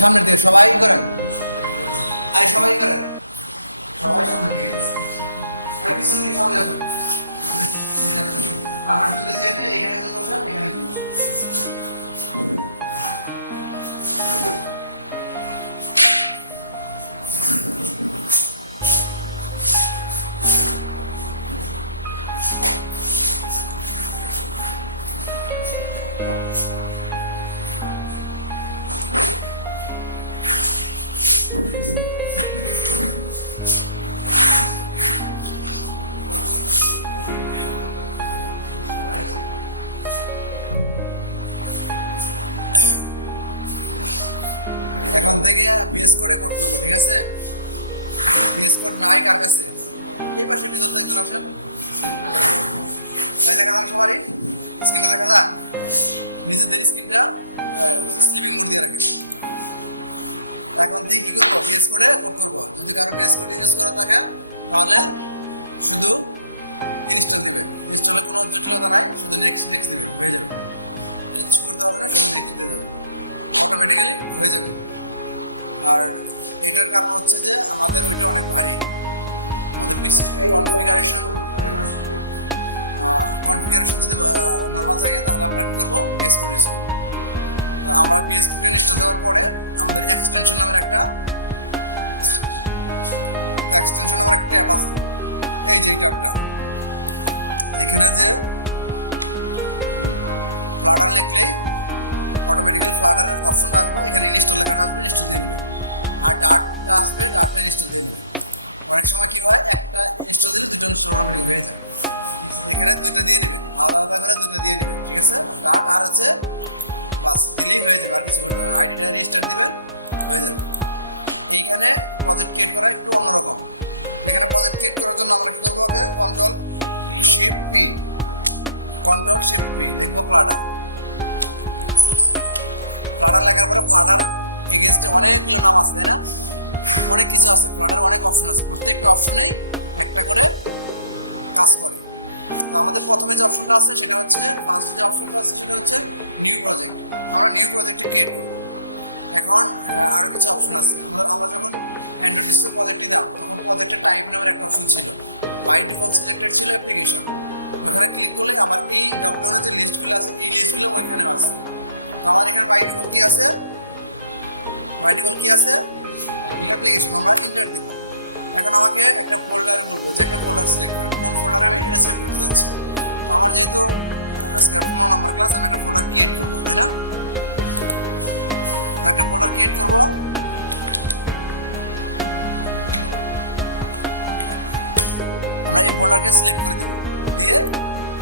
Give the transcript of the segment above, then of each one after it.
সামনের দিকে সবাই করেন, সবাই করেন, সবাই সামনের দিকে পিছন দিকে সামনে আসুন। আমার এখানে তো বসেন, এখানে এখন থেকে বিএস কোডে করতে হবে, ঠিক আছে? বিএস কোড নাই কার কাছে? এই পাশে ভিতর থেকে একজন আসেন, তাই দেখা যান সবারই স্ক্রিনটা দেখা যান, নিজেদের স্ক্রিনটা স্লিপিং মোড দিয়ে রাখেন। এখন থেকে কি করবো? বিএস কোডে কোড করবো। যদি কারো বিএস কোড ইউজ করা থাকে তাহলে শুধু ইনস্টল দিবেন। ইনস্টলে কোনো জটিলতা নাই, শুধু নেক্সট নেক্সট দিবেন, হয়ে যাবে। কিচ্ছু করতে হবে না, শুধু নেক্সট দিয়ে যাবে, অটোমেটিক্যালি হয়ে যাবে। আর এটার কারণ হচ্ছে যে আমাদের ওইটা অনেক ভারী, আমাদের পিসির কনফিগারেশন যদি নর্মাল থাকে তাহলে আমরা কী করবো? বিএস কোড ইউজ করবো। আমরা বিএস কোড ইনস্টল দেওয়ার পরে আমাদের এক্সটেনশন নামের একটা ট্যাব আছে, এই যে ট্যাবটা, এখানে যে ফ্লাটার লিখলেই অটোমেটিক্যালি ফ্লাটারের অপশনটা আসবে, এখানে ইনস্টল লেখাটা আসবে, ইনস্টল দিয়ে নেবে। আর ডার্টটা আসবে, ডার্টটা ইনস্টল দিয়ে নেবে। অনেক সময় কী হয়, একটা ইনস্টল দিলে দুটো ইনস্টল অটোমেটিক হয়ে যায়। এখানে দুইটা দিয়ে নেবে, আলাদা আলাদা করে দুটো দিয়ে নেবে, ঠিক আছে? ডার্ট আর হচ্ছে বাস দিলেই হয়ে যাবে, আর কিছু করতে হবে। আইডিটা রিস্টার্ট দিবেন, হয়ে যাবে। এইখানে প্রজেক্ট ক্রিয়েট করা একটু অন্যরকম। এখানে প্রজেক্ট ক্রিয়েট করার জন্য আমরা কী করবো? আগে কন্ট্রোল শিফট পি লিখবো ফ্লাটার। ফ্লাটার লেখার পরে ফ্লাটার এগেনস্টে অনেকগুলো নাম আছে, তাই না? অনেক কিছু আছে, ফ্লাটার অনেক অপশন আছে, প্রত্যেকটা অপশনেই একটা করে কাজ করে। তো আমাদের প্রথমে যে অপশনটা আছে সেটা হচ্ছে, ফার্স্ট যে অপশনটা আছে সেটা হচ্ছে নিউ প্রজেক্ট। আমরা নিউ প্রজেক্টে ক্রিয়েট করব। এখন আরও কিছু অপশন আছে। আমরা যখন অ্যান্ড্রয়েড ডিসপ্লে প্রজেক্টটি দাম, তখন প্রজেক্টের টাইপ নামের একটা অপশন ছিল, বাই ডিফল্ট সিলেক্টেড ছিল অ্যাপ্লিকেশন। ওখানে ক্লিক করলে আবার এই ড্রপডাউনের যে লিস্টগুলো আছে, এই লিস্টগুলো ওইখানেও আছে। তো আমার এখানে বাই ডিফল্ট কী আছে? অ্যাপ্লিকেশন। আমরা ইন্টার দেবো। এখন আমাকে একটা ফোল্ডারে বলবো যে একটা ফোল্ডার সিলেক্ট করে, কোন ফোল্ডারে আমি এটা সেভ করতে যাচ্ছি। তো আমার যেহেতু আজকে 15 নম্বর ক্লাস, আমি একটা ফোল্ডার ক্রিয়েট করবো, তাই না? একটা ফোল্ডার ক্রিয়েট করবো। আমরা এই ফোল্ডারকে সিলেক্ট করে দেবো, দিয়ে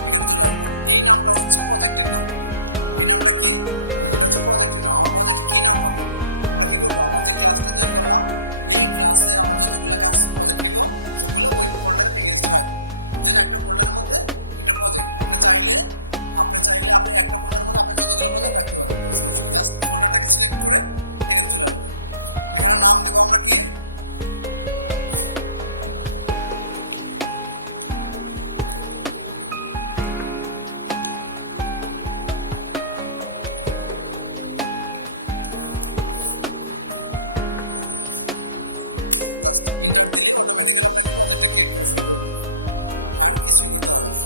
এখানে চলে আসবো। এই নামটা হচ্ছে প্রজেক্টের নাম। এই নামটা কি? এটা হচ্ছে প্রজেক্টের নাম। আমার প্রজেক্ট কী নাম হবে? আমরা কী করবো? আমার যে ক্লাসটা তৈরি করলাম, এই ক্লাসে আমরা যতগুলো কাজ প্রজেক্ট নিব সবগুলো ওই ফোল্ডারের এগেনস্টে রাখবো। যেন একটা ফোল্ডারের মধ্যে একটা প্রজেক্ট, আপনি চাইলে আপনি একটা ফোল্ডারের মধ্যে আপনি যতগুলো প্রজেক্ট রাখতে পারেন, কোনো সমস্যা নেই। জাস্ট ফোল্ডারটাকে সিলেক্ট করে এখানে চলে আসবে। এখানে নাম দেবো আমরা কি? জাস্ট ইন্টার দিলেই অটোমেটিক্যালি আপনাকে প্রজেক্টটা ক্রিয়েট করা শুরু করবে, আর কিছুই করতে হবে না।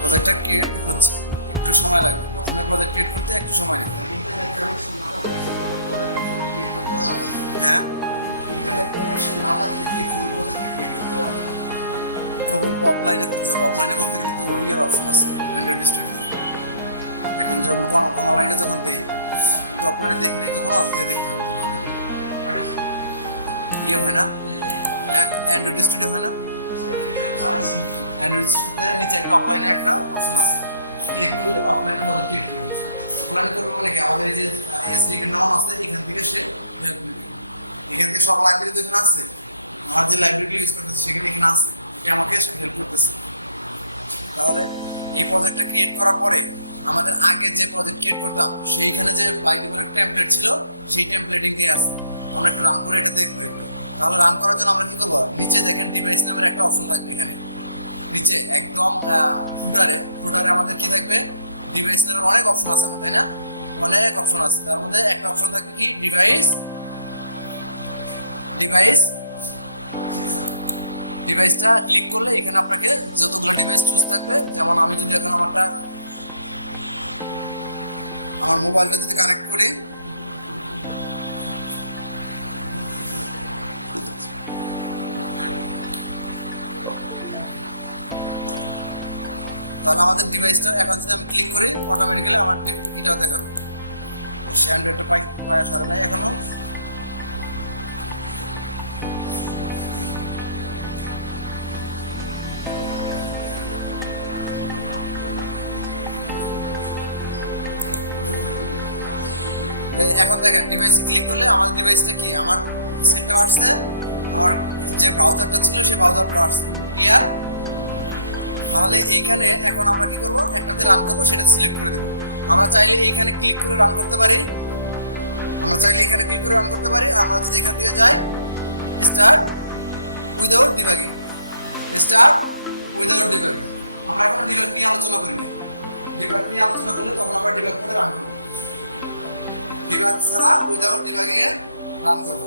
প্রজেক্টটা ক্রিয়েট হচ্ছে, একটু সময় লাগবে। প্রথমে প্রজেক্ট ক্রিয়েট করতে একটু সময় লাগবে। হ্যাঁ, তখন অফলাইনে করতে হবে। অফলাইনে করতে গেলে তো ওর অপশন আছে অ্যান্ড্রয়েড স্টুডিও। এখন যখন কোনো লাইনে যখন দিই, তো অফলাইনে দেখিনি কখনো, দিয়ে দেখতে হবে। ইয়ে হয় না, অ্যান্ড্রয়েড স্টুডিও হয় না? অ্যান্ড্রয়েড স্টুডিওতে নিচে একটা অফলাইনে একটা অপশন আছে, ক্লিক করলে অফলাইনে মধ্যে ক্লিক করবে। অফলাইনে করবো মানে কি, আমাদের এই যে এসডিকে নাম আছে, এখান থেকে সে হেল্প নেবে। এখান থেকে সব লাইব্রেরি তো এখানে আছে, আমার যে লাইব্রেরিগুলো ইউজ করতেছে সেখানে এখানে আছে, এটা আমাকে হেল্প করতেছে। তাহলে এই প্রজেক্টটা ক্রিয়েট করার পরে আমাদের আগে যে প্রজেক্ট ক্রিয়েট করতাম সেইখানে যে বাই ডিফল্ট টেমপ্লেট ছিল, সেই টেমপ্লেটিংটাই আছে। আমরা একটু রান করে এটা দেখবো একটু। তাহলে রান করার জন্য আমরা কী করবো? নিচে দেখেন ডিভাইস নামের একটা অপশন থাকবে, এখানে নিচে একদম ফুটারে আমাদের কি থাকবে, ডিভাইস নামের অনেক অপশন আছে আমার, তাই না? অনেক অপশন আছে, তার মধ্যে একটা অপশন থাকবে কি ডিভাইসটা ক্লিক করলে এখানে আপনাকে যতগুলো ডিভাইস চুজ থাকবে, যেমন আমি যদি এখন আমার মোবাইলটা যদি কানেক্ট করি, তাহলে আমাদের ডিভাইসটা এখন যদি আমি ক্লিক করি অটোমেটিক্যালি আমার এটাও দেখাবে। সে অ্যান্ড্রয়েডটা প্রায় সারে নাই এখনো। এখন দেখেন ডিভাইসে ক্লিক করলে আমার ডিভাইসটা কি, আমার সেটটা আসছে, আমার যে ব্রাউজারটা ছিল সেই ব্রাউজারটা আসছে। ক্লিয়ার? তাহলে এইখানে এখন আমরা কি করব, একটাতে রান করব, সেটা সিলেক্ট করে দেব। আমরা চাইলে এইখানে ক্লিক করে রান করতে পারি, আমরা যদি এখান থেকে যাই স্টার্ট উইদাউট ডিবাগিং, আমরা এখন ডিবাগ নিয়ে আলোচনা করি না। ডিবাগ নিয়ে আলোচনা করলে তখন আমরা ডিবাগ করে রান করব, ডিবাগ ছাড়া উইদাউট ডিবাগিং এ রান করব।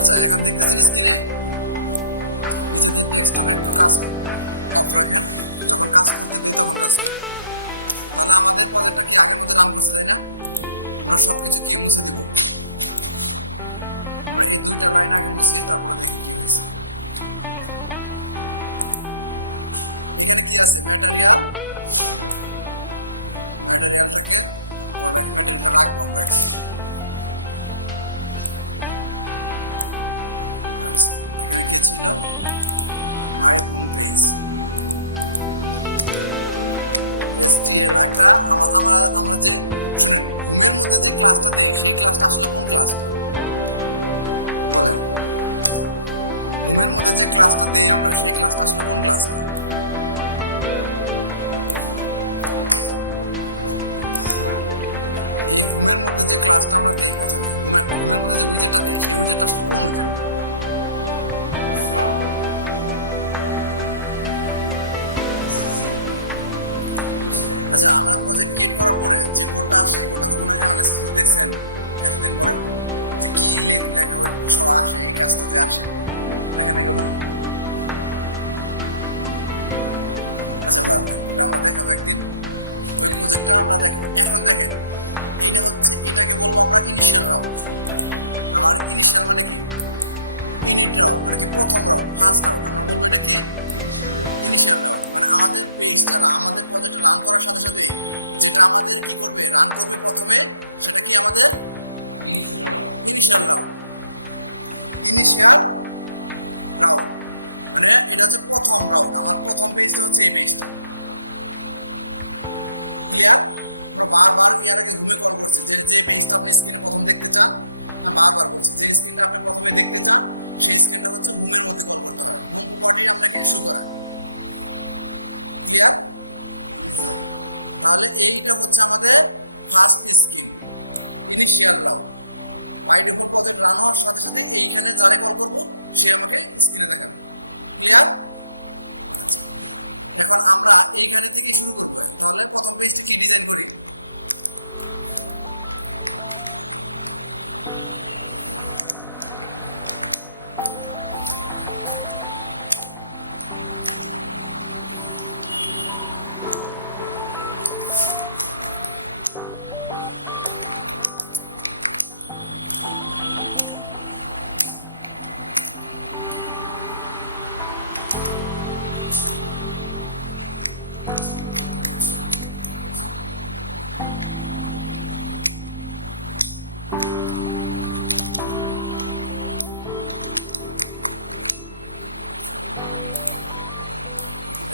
আচ্ছা, এখন দেখতেছেন স্ক্রিনে নিজেদের ডেস্কটপে একটু কাজ অফ রাখেন, যখন কাজ করতে দেই তখন কাজ করে। তাহলে আমাদের প্রজেক্টটা কি আগের মতো রান করছে, তাই না? আমরা সব কিছু কি মুছে দিব, আমরা এই দুইটা লাইন আগে মুছি, তারপরে দেখি কি হয়েছে। এখানে কি আছে, ম্যাটেরিয়ালটাকে ম্যাটেরিয়ালটা রাখবো আমরা এখানে। এখানে কি ছিল, মাই হোম পেজ STL একটা। আমরা যে শুনেন হোমের মধ্যে যে ক্লাসটা দেই সেই ক্লাসটা আসলে কোন ক্লাসটা বলেন? হোমের মধ্যে যে ক্লাসটা দেই আমরা সেই ক্লাসটা আসলে কোন ক্লাসটা? এই হোমের মধ্যে যে ক্লাসটা আমরা দেই প্রথমে, হোমের মধ্যে যে উইজেটটা দেই সেই উইজেটটা আসলে কোন উইজেট? আচ্ছা, আমরা প্রজেক্ট ক্রিয়েট করার পরে যে কোডটা আসে এই কোডটা কখনো অ্যানালাইসিস করে দেখছেন এতদিন পরে যে কি লেখা সব আসে, এই কাজটাতে আসে দেখেন এগুলো? আচ্ছা বাদ দেন, এটা আমরা দেখাবো একদিন, ওই প্রজেক্টটা আমরা দেখাবো। এখন দেখেন এইটা হচ্ছে, এটাকে বলবো আমরা ইনিশিয়াল রাউন্ড। আমার ইনিশিয়াল মানে কি, ইনিট রাউন্ড মানে কি প্রথম রাউন্ড, ফার্স্ট রাউন্ড। আমরা বলবো এটা কি ইনিশিয়াল রাউন্ড, মানে আমাদের পেজটা আমাদের প্রজেক্টটা রান করার সাথে সাথে যেটা আমাদের কি করবে, রান করবে প্রথমে, সেটা কি আমাদের ইনিশিয়াল রাউন্ড মানে এটা হচ্ছে প্রথম রাউন্ড। আমার প্রথম পেজটা হচ্ছে এই পেজটা। ক্লিয়ার? আমরা বারবার এর আগে হোমে কল করছি যে পেজটা আপনি স্ক্রিনে প্রথম দেখতে চান, আমি বারবার বলছি যে স্ক্রিনটা আপনি প্রথমে দেখতে চান সেই স্ক্রিনটা হচ্ছে হোমের মধ্যে কল করতে হয়, হোম প্রপার্টি আপনাকে শো করায়। ক্লিয়ার? তাহলে এইটা হচ্ছে আমাদের first screen, initial round. By default project run হওয়ার সাথে সাথে এইখানে যারে কল করব সে আমাকে স্ক্রিনে দেখাবে। ক্লিয়ার? এখন আমরা এইখানে থেকেই শুরু করব। তাহলে প্রথম পেজটা কি ডিজাইন করি,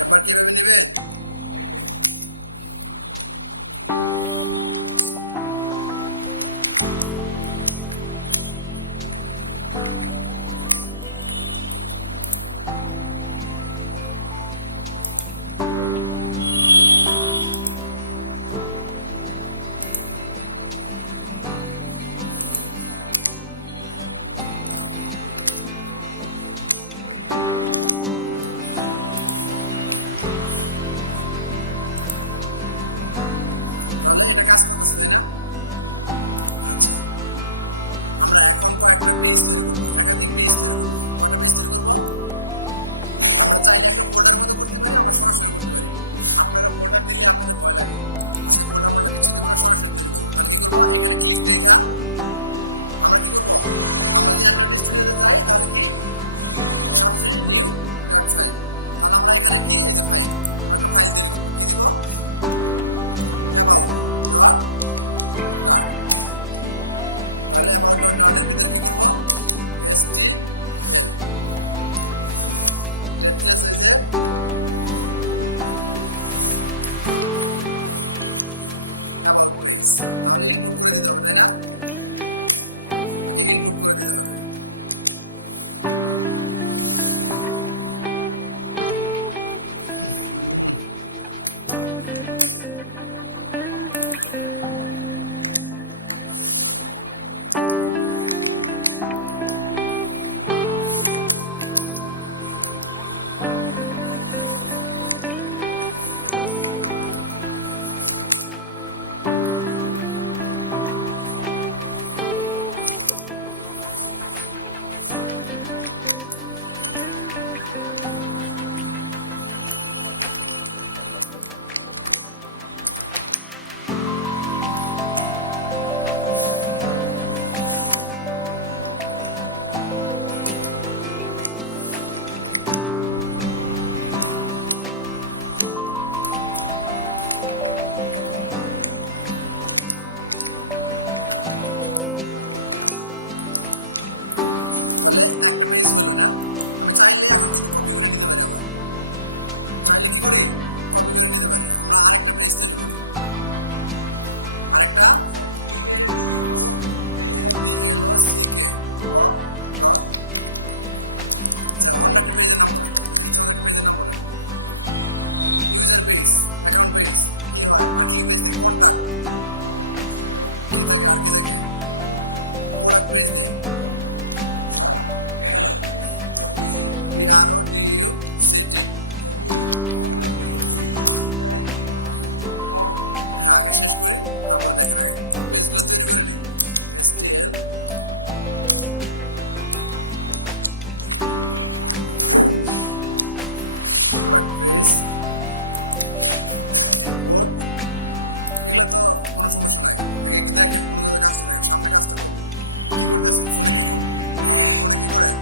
এবার কিভাবে নেবে? তাহলে এটা কাজ করতেছে, তাই না? আচ্ছা, আমরা এখন কয়েকটা পেজ তৈরি করবো, একাধিক পেজ তৈরি করবো। কয়টা পেজ তৈরি করবো? আমরা চাইলে একটা ফোল্ডার মতো করতে পারি, আমরা সরাসরি করতে পারি। আপনারা ফোল্ডার দিলে আপনাদের ভয় লাগে, আজকে ফোল্ডার মোল্ডার কিছু দেবো না, সরাসরি তৈরি করবো। তাহলে কি করবো? এখানে ক্লিক রেখা আমরা কি করবো? আমরা যদি অ্যান্ড্রয়েড স্টুডিওতে যাই তাহলে কি সরাসরি নিউ ডট ফাইল। তাহলে আমরা এখানে কি, এই যে ফাইল, আমরা একটা ফাইল তৈরি করবো। কি দিব? About dot dart. তাহলে অ্যাবাউট ডট ডার্টের ভিতরে কি করবো? HTML টেটলেস হয়ে যায় অ্যাবাউট পেজ। তাহলে ইনপুট করে দিতে হবে, তাই না? ইনপুট করে দিতে হবে। তাহলে একটা পেজ হলো না? আমি চাইলে এখন কিন্তু কপি করে নিতে পারি, আবার চাইলে কি করি? কপি করে নিতে পারি। আমরা আরেকটা পেজ তৈরি করি, আরেকটা BLOCK ব্লক ডট, অন্য একটা পেজের নাম বলেন, একটা পেজের নাম বলেন। ইউজার পেজ, অ্যাকাউন্ট পেজ কি হয়, আর কি পেজ থাকে? কন্ট্যাক্ট কি থাকে, আর কি থাকে? প্রোডাক্ট পেজ নেই, PRODUCT। হ্যাঁ, আগে শেষ করি, তারপর দেখেন আগে পেজগুলো তৈরি করে নিই। STL প্রোডাক্ট পেজ বোর্ড, এগুলো তো কোনো সমস্যা নাই। আগে কি দেখেন, মনোযোগ কাজটা দেখেন, সামনে কাজটা করুন। কি করতেছেন? ফোনে কি করেন?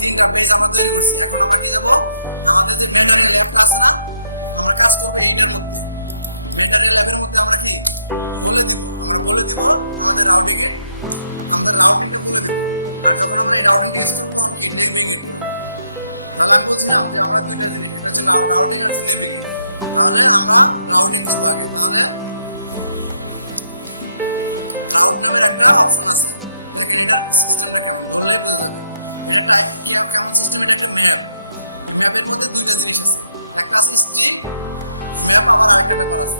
তিনটা পেজ আমরা তৈরি করছি। এখন আমরা কি যাব, আমাদের যে ম্যাটেরিয়াল অ্যাপটা আছে না, আমরা কাজ করবো এইটার মধ্যে। ম্যাটেরিয়াল অ্যাপের মধ্যে আমরা কি বলে দিব, আমাদের রাউটিংটা বলে দিব। আর যখন আমরা এই রাউটিংটা ইউজ করবো তখন কি নেভিগেট করবো। তাহলে আমি বলছিলাম যে আমরা দুইটা জিনিস, এটা হচ্ছে রাউটিং আর হচ্ছে নেভিগেট। তাহলে আমরা রাউটিং করবো আগে। তাহলে রাউট নামের একটা অপশন আছে। দেখেন এটার সিস্টেমটা কেমন, ধরলেই বোঝা যাবে এটা কেমন সিস্টেম। এটা একটা ম্যাপ। এই ম্যাপের মধ্যে দুইটা জিনিস আছে, একটা আছে স্ট্রিং ম্যাপ, আবার আরেকটা ব্যাপার আছে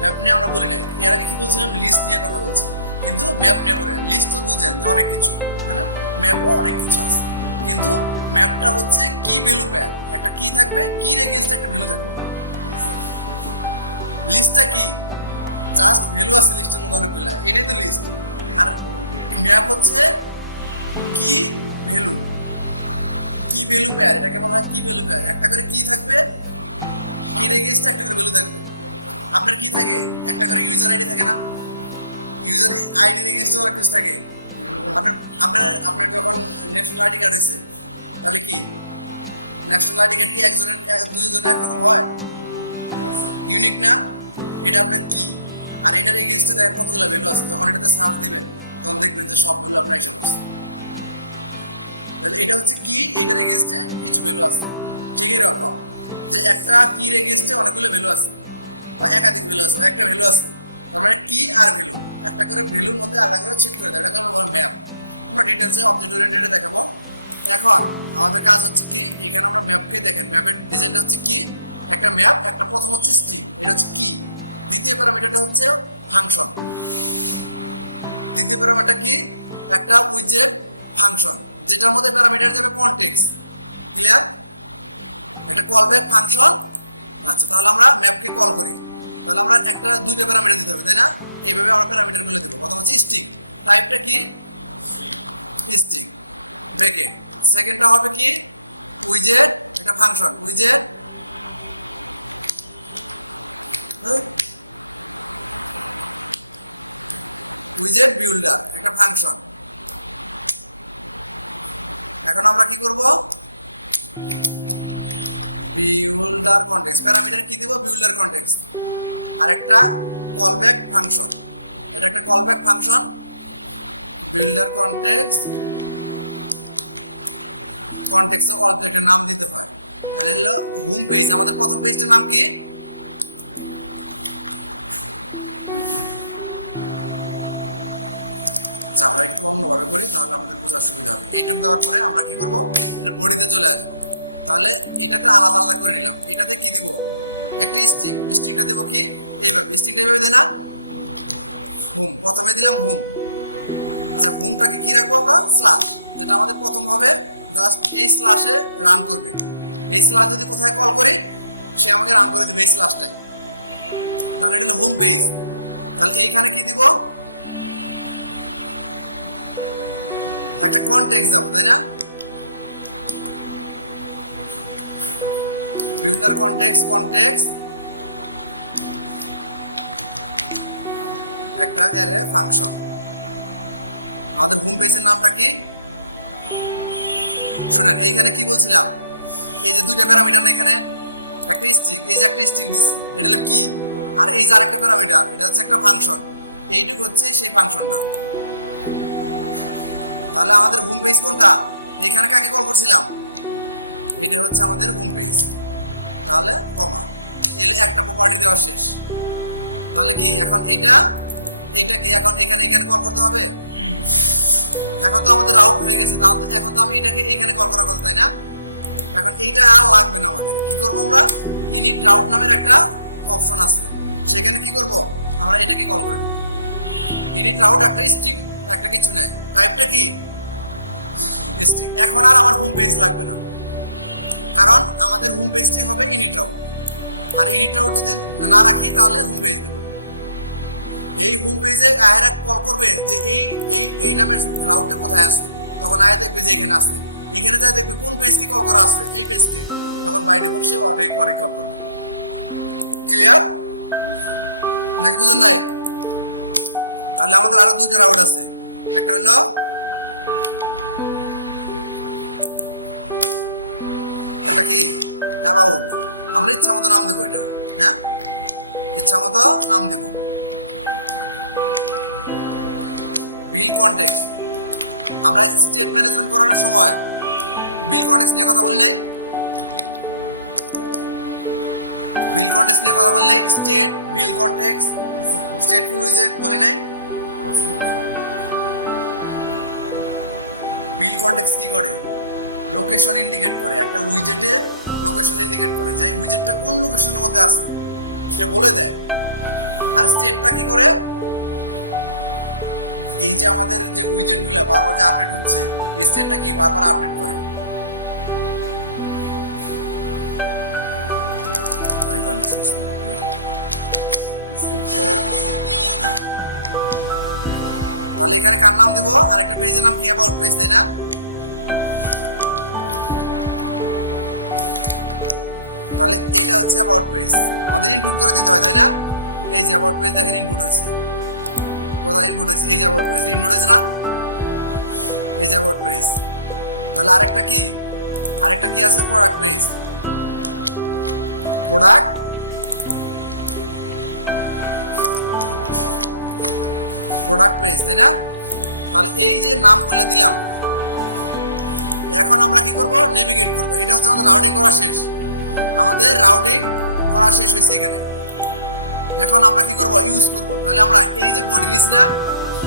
ম্যাপ নিয়ে আমরা বলি না। এর আগে কি বলছিলাম, লিস্ট নিয়ে কথা বলছি, কিন্তু ম্যাপ নিয়ে বলি না। লিস্ট তো বুঝেন যে অনেক কিছু, তাই না? ম্যাপও অনেক কিছু আছে, কিন্তু ম্যাপটা হচ্ছে কি ভ্যালু প্যাড, একটা কি থাকবে, কি এগেইনস্ট একটা ভ্যালু থাকবে। লিস্টটা কি, জাস্ট ভ্যালু আছে লিস্টের মধ্যে অনেকগুলা, এটাই তো লিস্ট। আর ম্যাপ হচ্ছে কি ভ্যালু, কি ভ্যালু পেয়ার, এটাকে বলা হয় কি ভ্যালু পেয়ার। একটা করে কি থাকবে, কি এগেইনস্ট একটা করে ভ্যালু থাকবে। আপনার কি থাকে, একটা করে ইউজার আইডি থাকে না, ইউজার আইডির এগেইনস্টে অনেক কিছু থাকে। আপনার আপনার আপনার যখন ন্যাশনাল আইডি কার্ড হয়েছে, তাহলে কি ন্যাশনাল আইডি কার্ড কি একজনের দুইজনের একরকম হয়? ইউনিক না? এটা আপনার কি, আর এটার এগেইনস্টে দেখেন কতগুলো ভ্যালু আছে। যখন এটাতে সার্চ দিবেন তখন দেখবেন যে সব ভ্যালু আপনার হিসাব করছে। তাহলে এটা হচ্ছে কি, এটার এগেইনস্টে কিছু ভ্যালু আছে। ঠিকই রকম যে একটা কির এগেইনস্টে অনেকগুলো ভ্যালু আছে, বা একাধিক ভ্যালু আছে, একটা ভ্যালু আছে, তার মানে কি আর ভ্যালু একটা করে ভ্যালুর মধ্যে আলাদা করে সেট করে দেয়। এটাকে আমরা বলি ম্যাপ। আমরা ডিটেলসে অবজেক্ট ওরিয়েন্টেডে দেখাবো। এখন আমাদের কাজ হচ্ছে কি, এখানে আমরা ম্যাপকে দেখেন, ম্যাপের ডিজাইনটা হচ্ছে কি, একটা ম্যাপ, একটা প্রথম হচ্ছে স্ট্রিং, এটা হচ্ছে কি। দ্বিতীয় প্যারামিটারটা হচ্ছে ফাংশন। দ্বিতীয় প্যারামিটার কি, একটা উইজেট ফাংশন, যেটার মধ্যে প্যারামিটার যাবে কনটেক্সট। ক্লিয়ার? একটা কল ব্যাক ফাংশন। আচ্ছা, তাহলে আমরা ম্যাপকে কল করি, তাহলে আমরা দুইটা প্যারামিটার দিতে হবে, তাই না? এইভাবে আমরা প্যারামিটারগুলো দেবো। প্রথম হচ্ছে স্ট্রিং, টাইপটা কি, স্ট্রিং ব্র্যাকেট। সেকেন্ডটা হবে কি, উইজেট, একটা ফাংশন, উইজেট উইজেট বিল্ডার, একটা ফাংশন। এখন আমরা কি করব, বিল্ডার কনটেক্সট, প্যারামিটার কি দিব, বিল্ডার কনটেক্সট। আর একটা কলব্যাক ফাংশন, এটা একটা কলব্যাক ফাংশন, বিল্ডার কনটেক্সট। কনটেক্সটে অবজেক্টের নাম দিতে হয়। তাহলে হলো হোম পেজ, আমাদের প্রথম পেজটার নাম কি, আমরা একটু অন্যভাবে করি, তাহলে আমাদের বোঝার সুবিধা হবে। এইটুকু দেওয়ার পরে আমরা কি করবো, এটা বডিতে চলে আসবো। তাহলে এটাতে আলাদা আলাদা করে নিলাম। এটাতে কি দিব, একটা স্ট্রিং, স্ট্রিংটা দেবো কি এইভাবে, স্ট্রিংটা এইভাবে দেয় না, হোম, প্রথমে দিলাম হোম। আচ্ছা, হোমটাকে কি রাখবো আমরা, স্ল্যাশ, যেটা আমাদের প্রথম হবে, জাস্ট এই স্ল্যাশে রান করবে। এই স্ল্যাশ যদি কোথায় কল করি, সে আমাকে রান করে দেবে এই স্ল্যাশটাই। তাহলে এটা হলো হোম পেজ। তাহলে এইখানে কি দিব, একটা কনটেক্সট যাবো, তাই না? বিল্ডার কনটেক্সট, একটা অ্যারে ফাংশন। আমাদের হোম পেজের নামটা কি, শুনেন এইখানে কি বলছিলাম, এই যে দুইটা প্যারামিটার না, এখানে একটা স্ট্রিং, এই যে একটা স্ট্রিং দিছি, এটা হলো কি, আর এই যে আরেকটা প্যারামিটার, এটা হচ্ছে একটা ফাংশন। এইটুকু হচ্ছে সেই ফাংশনটা। তাহলে আমাদের হোম পেজ কোনটা, এখানে কাকে কল করছিলাম, এটা হচ্ছে আমাদের হোম পেজ। তাহলে কমা, এলে একটা প্রপার্টি দেওয়া শেষ। তাহলে কি এখন এইটা কি এখন এখানে কল করতে হবে? এখন তো আমাদের রাউট হয়ে গেছে, তাহলে এখন তো আমি এটাকে এইখানে কল করার কথা, তাই না? এখন এইটা আর লাগবে না আমাদের। কি করব আমরা, ইনিট রাউট নামের একটা অপশন আছে, সেখানে কি করব, আমরা এটাকে কল করে দেব। ইনিট রাউট একটা স্ট্রিং, একটা কিছু নেই, টাইপটা কি, স্ট্রিং। এখন আর আমার হোম পেজ লাগবে না, কারণ আমাদের হোম পেজটি হবে ইনিট রাউট। আর ইনিট রাউট যদি না রাখি, তাহলে হোম পেজ দেব। এই হোম পেজে আয়রা কল করবে যে এই নামের রাউটটা কোথায় আছে, তখন আয় দেখবে যে এখানে আছে। এখানে যা দেখবে কোন পেজকে কল করা আছে, এই পেজকে, তখন বাই ডিফল্ট সে অনেক কল করবে। ক্লিয়ার নাকি বুঝুন নাই? তাহলে আমাদের আরো দুটো রাউট আছে, একটা হলো এটা কি অ্যাবাউট, আমরা ইচ্ছা মতো নাম দেবো, এটা হ্যাঁ ইচ্ছা মতো নাম দেবো। বিল কনটেক্সট, আমরা স্টেট ম্যানেজমেন্ট করানোর সময় বিল কনটেক্সট নিয়ে কথা বলি নাই, বিল কনটেক্সট নিয়ে কথা বলি নাই, স্টেট বিল কনটেক্সট, স্টেটফুল উইজেট বলি নাই। বিল কনটেক্সট কি করে? লোকেশন ইন্ডিকেট করে, একটা উইজেটে লোকেশন ইন্ডিকেট করে যে উইজেটটা কোন লোকেশনের মধ্যে আছে সে বলে দেয়। আর স্টেটটা কি করে? এই যে আমাদের যে উইজেটগুলো বারবার যে আপডেট হচ্ছে, এই স্টেটটা কি বারবার আপডেট করে। তাহলে এখানে কার নাম দেবো? আরেকটা পেজের নাম কি? অ্যাবাউট পেজ, তাই না? তাহলে এইটা হচ্ছে অ্যাবাউট পেজ, আমাদের ইনপুট করে দিতে হয়, তাই না? এই যে অ্যাবাউট পেজ দেখেন ইনপুট হয়েছে, কোথায় ইনপুট হয়েছে? এই যে অ্যাবাউট পেজ ইনপুট হয়েছে না? এই যে অ্যাবাউট পেজ। তাহলে আরেকটা কি? আরেকটা কি আছে? প্রোডাক্ট পেজ, প্রোডাক্ট পেজ, তাই না? তাহলে এই যে নামগুলো দিলাম, এখন আমরা কি করব? নেভিগেট করব। এটা হচ্ছে আমাদের রাউটিং করা শেষ, আমাদের রাউটিং করা শেষ হয়েছে এখানে। এখন আমরা কি করব? ইউজ করব। তাহলে আমরা এই যে বডি নিছি না,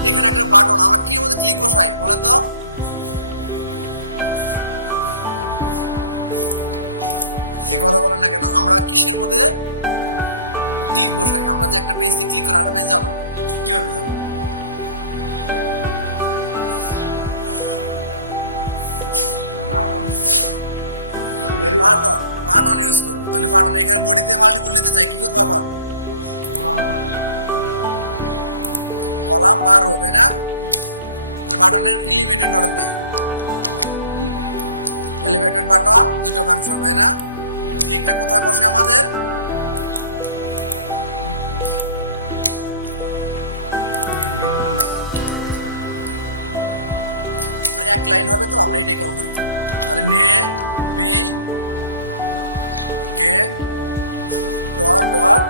এখানে একটা বাটন, আমরা কি মধ্যে ক্লিক বসাই বলেন তো? এই কথা বলেন না কেন? আমরা কিসের মধ্যে ক্লিক বসাই? আমরা যে একটা পেজে ক্লিক করে আরেকটা পেজ যাব, কিভাবে যাব? বাটন ইউজ করবো। তাহলে বাটন এখানে বডিতে মাল্টিপল নিতে চাই, কি করবো? এখন কলাম বা রো, তাই না? বাটনের এলিভেটেড বাটন দেয়, এলিভেটেড বাটন দুটো ফাংশন, তাই না? ক্লিকটা কোথায় বসে আমাদের? এক লাইন হবে, তো আমরা এটাই কল করি। তাহলে navigate dot dot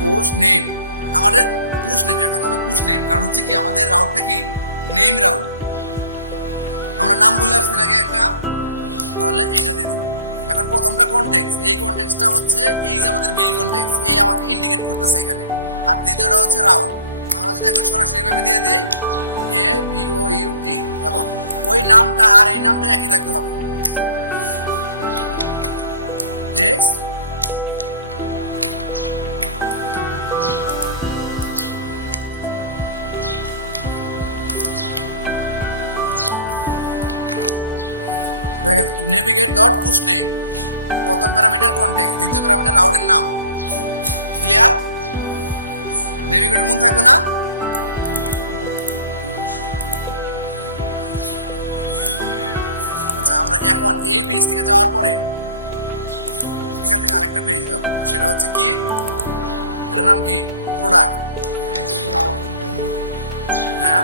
push name, আমাদের পুশ নেম। এখন হবে পুশ নেম, কারণ হচ্ছে কি আমাদের রাউটটা কি নেম রাউট, আমরা নাম বলে আসছি আগে একটা, তাহলে এটা দিয়ে দেবো। এখন প্রথমটা কনটেক্সট, এই কনটেক্সটটা হচ্ছে এই যে আমাদের বিল কনটেক্সট, এই আমাকে ইন্ডিকেট করতেছে এখানে। আর দ্বিতীয়টা হচ্ছে রাউট, আমরা যদি এখন সরাসরি ভাবে দিয়ে দেই A B O U T, এবং ওই নামটা আর এই নামটা একই থাকতে হবে। টেক্সট দেখেন নেভিগেট ডট পুশ নেম, প্রথম প্যারামিটার কনটেক্সট, দ্বিতীয় প্যারামিটার রাউটের নাম। ক্লিয়ার? নেভিগেটের মধ্যে থাকবে না? আচ্ছা, আমরা এখন এই পেজ থেকে যাওয়ার পরে এখান থেকে আরেকটা পেজ যাবো, সেটা হচ্ছে কি, এটার নাম কি? প্রোডাক্ট। হ্যাঁ,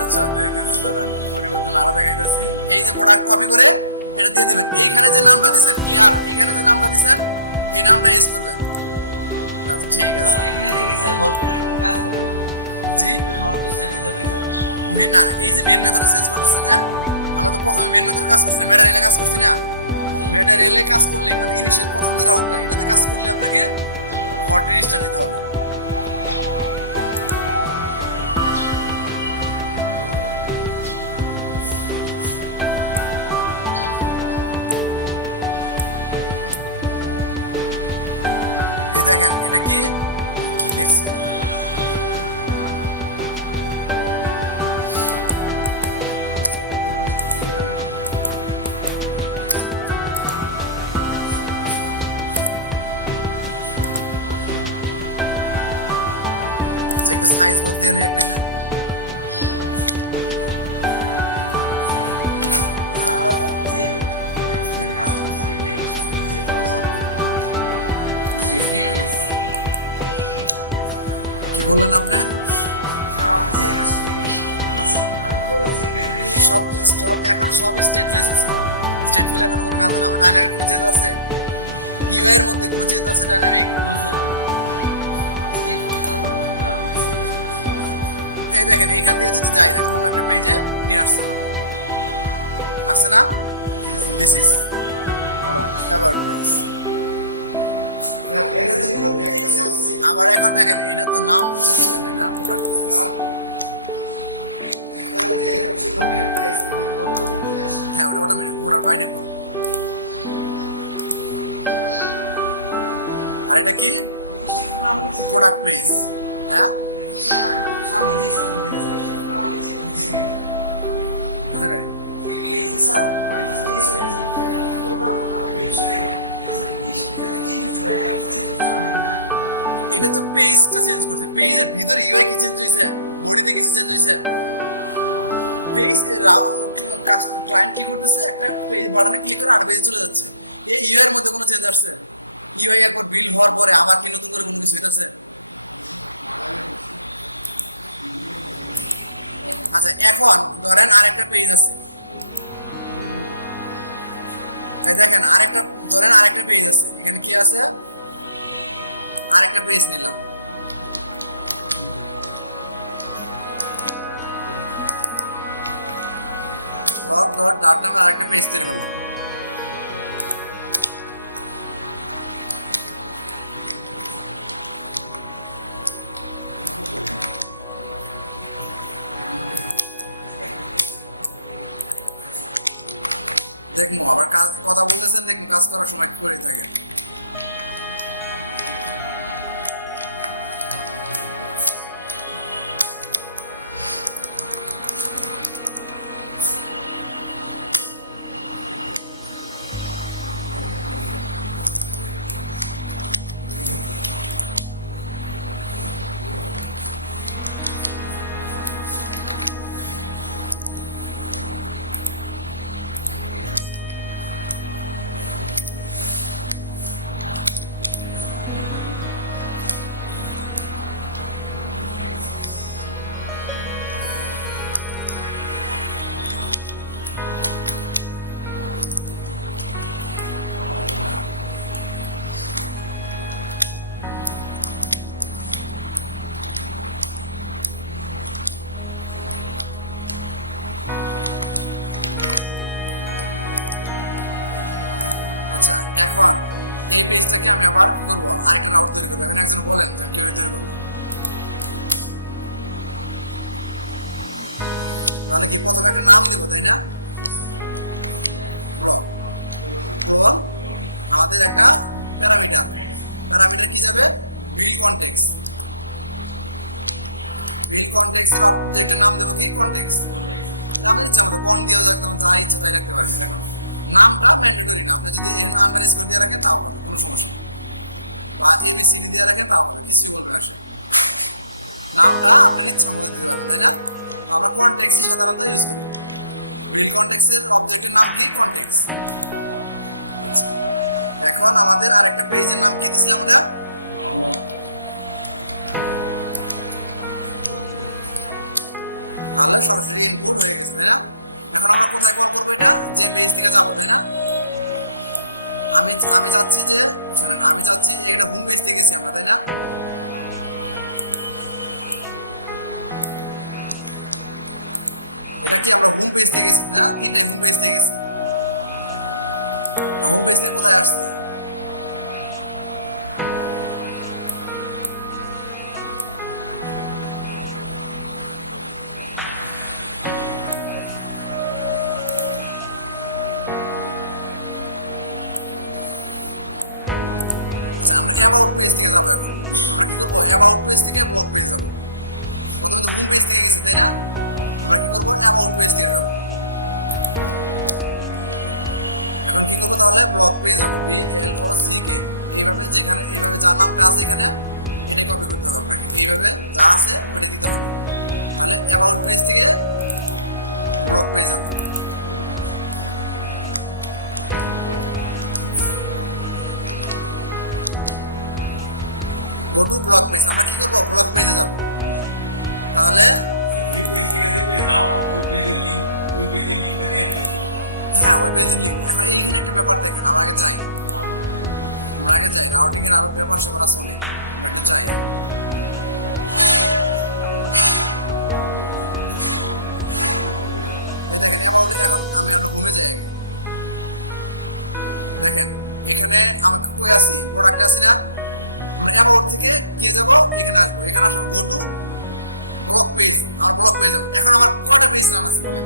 আচ্ছা পরিবর্তন আলাদা দেখাইতেছি। এই যে প্রোডাক্ট কপি করে এটা দিয়ে দিবেন, এইখানে যে নামটা দিচ্ছেন, ক্লিয়ার? এইখানে যে নামটা দিচ্ছেন এই নামটা ইউজ করবেন। আচ্ছা ঠিক আছে। জি মেন না, এই যে মেন মেথডে চেঞ্জ করতেছেন, যা আমরা তো প্রথমে মেন মেথডে কাজ করছি না, ম্যাটেরিয়ালে কাজ করছি না। ম্যাটেরিয়ালে কাজ করলে মানে ইনিশিয়াল প্রথম যে রাউটটা, এটাতে কাজ করলে আপনাকে হট রেজিস্টার দিতে হবে। দেখেন এটা কি কি লিখছে, একটু সাইজ বলতে দেন একটা না। কি বললেন আপনি? সব এখন সব স্টেটলেস আছে, স্টেটফুল এখন কোনো কাজ না। আমার ডাইনামিক কোনো চেঞ্জ আছে? ইউআই এর মধ্যে কোনো চেঞ্জ আছে ডাইনামিক? এই দেখেন এইখান থেকে যদি যাই, দেখুন অন্য একটা পেজে নিয়ে আসতে পারে, আসছে না? This is about page. আবার এখন দেখেন এটা তো নাম না প্রোডাক্ট। হ্যাঁ ওটা অটোমেটিক প্রোডাক্ট বাই ডিফল্ট। আর এটা কি প্রোডাক্ট পেজ। হ্যাঁ বুঝে নাই? এটা তো পেজটা চেঞ্জ করছে, পেজের ভিতরে ইউআই কি চেঞ্জ হয়েছে, বডিতে কিছু চেঞ্জ হয়েছে। পেজ ক্লায়েন্ট কি করতেছে, একটা পেজ বাটনে ক্লিক করে আর পেজ চলে যাচ্ছে। এই ইউআই এর মধ্যে কোনো চেঞ্জ আসছে? ইউআই একবার বিল হওয়ার পরে আবার কি নতুন করে কোনো কিছু হইতেছে? আচ্ছা এখন ধরেন আরেকটা পেজ আছে, এই দেখেন আরেকটা ধরেন আরেকটা পেজ আছে, এখানে কি আছে, আরেকটা পেজ নিলাম, ব্লগ ডট ডাট নামে আরেকটা পেজ তৈরি করলাম। দেখবো আবার কাজ কথা বলতেছেন, দেখুন কাজ করার সময় কি করে থাকেন। আচ্ছা এখন এই পেজটাকে আমি আবার কি করবো, আরেকটা রাউট তৈরি করবো। এখন একজন বলেন যে কিভাবে তৈরি করবো। তাহলে কি প্রথমে একটা নাম দিব, তাই না? ব্লক ক্লোন, আমাদের একটা প্যারামিটার, প্যারামিটার কি যাবে, বিল কনটেক্সট। বিল কনটেক্সটের অবজেক্টের নাম দেবো কি, কনটেক্সট। আমাদের ইচ্ছা মতো কোন দিয়েও রাখতে পারেন, যা ইচ্ছা তাই রাখতে পারেন। এখন নামটা ম্যান্ডেটরি না, আপনি যদি আন্ডার স্কোর দিয়ে রাখেন তাও হবে, কোনো সমস্যা নেই, বা এবিসিডি দিয়ে রাখেন তাও হবে, কিছুই বলবে না সে। নামটা আপনার ইচ্ছা মতো দিতে পারবেন, তাই না? আমরা কনটেক্সটই সাধারণত ইউজ করি। বিল কনটেক্সটের অবজেক্টের নাম কি, কনটেক্সট। আচ্ছা এখন আমাদের আরেকটা পেজের নাম কি দিয়েছিলাম ওটা, তাহলে সরাসরি ইনপুট হয়ে গেছে, তাই না? এখন আমরা কোথায় কল করবো এটা, যে পেজ থেকে যাবো, তাই না? আমি চাচ্ছি যে শুনেন, আমি চাচ্ছি এটা হোম পেজ থেকে গেছি আমরা, তাই না? এটা কি আমরা হোম পেজ থেকে গেছি না, তিনটাই হোম পেজ থেকে গেছি। হোম পেজ থেকে কোথায় আসছি, আমরা কি অ্যাবাউট পেজ থেকে যাবো। এখন আমরা কি করবো, অ্যাবাউট পেজ থেকে ব্লগ পেজ যাবো। প্রথমে তো হোম পেজ থেকে গেছি, তাই না? আমরা কি করবো, অ্যাবাউট পেজ থেকে যাবো। এখন কি করবো তাহলে, ব্লগ পেজ যাবো, BLOCK। এইভাবে যেখানে এইভাবে যার নামটা আছে এখানে এটাই কপি করতে হবে আপনাকে, এইভাবে যা আছে ওইটা দিতে হবে। তাহলে অ্যাবাউট পেজ থেকে ব্লগ পেজ যাবো। গো টু ব্লগ পেজ, আমরা কি করবো, ব্লগ পেজে যাব। তাহলে হ্যাঁ ওই পেজের লিঙ্ক। এখন এইখানে একটা ব্যাপার দেখেন, আমরা আগে যাই, রাউটিং এর আরো ব্যাপার সেবার আছে অনেক, আমরা একটু যাই। এই দেখেন অ্যাবাউট, এখন আমি আমরা হোমে যাই আগে। দেখেন এখানে আমাকে কই আছি, প্রোডাক্টে আছি না, আমরা অ্যাবাউট থেকে কে যাব, এখানে আসবো, এখানে আসবো গো টু ব্লগ পেজ, আমার ব্লগ পেজ যাবো। এখন আমার কয়টা পেজ রান আছে বলেন,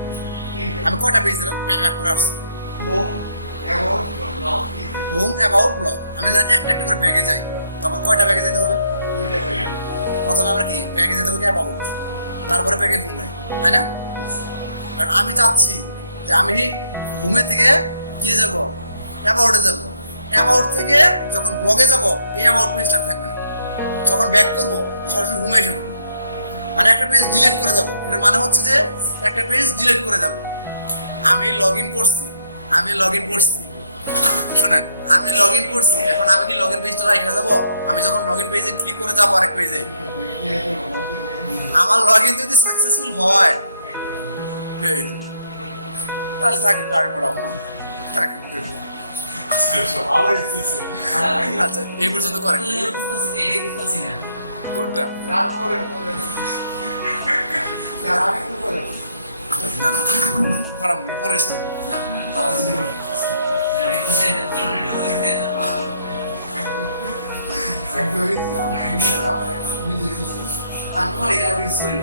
আমি কয়টা পেজ ব্যাক করে আসছি, হোম অ্যাবাউট ব্লগ, আমি জানি একটা একটা করে ব্যাগে যাই, তো আমার কয়টা ব্যাগে যেতে হবে, প্রথমে আমরা কি ব্যাগে যেতে হবে কি অ্যাবাউট, তারপরে ব্যাগে হোম নাই, তাই না? কারণ আমি চাচ্ছি যে আমি হোমে থেকে কে যাব, অ্যাবাউটে যাব, অ্যাবাউট থেকে যখন ব্লগে যাব এই অ্যাবাউট পেজটা থাকবে না, যখন ব্যাক করবো সরাসরি হোমে এসে করবো, মানে একটা পেজ ডিলিট করে যাব, এটার মানে হচ্ছে যে একটা পেজ ডিলিট করে যাব। আমি লগ ইন করছি, শুনেন আমি লগ ইন করছি, এখন আমি কি লগ ইন পেজটা রেখে যাবো? আমি যখন লগ ইন পেজে ক্লিক করে যাবো আরেক পেজে, আমার লগ ইন যদি সাকসেসফুল হয় তাহলে থাকবে তারপর আচ্ছা এই পর্যন্ত করেন কোনটা না না করাম না করে আসতে আমি এই আর কিছু নেই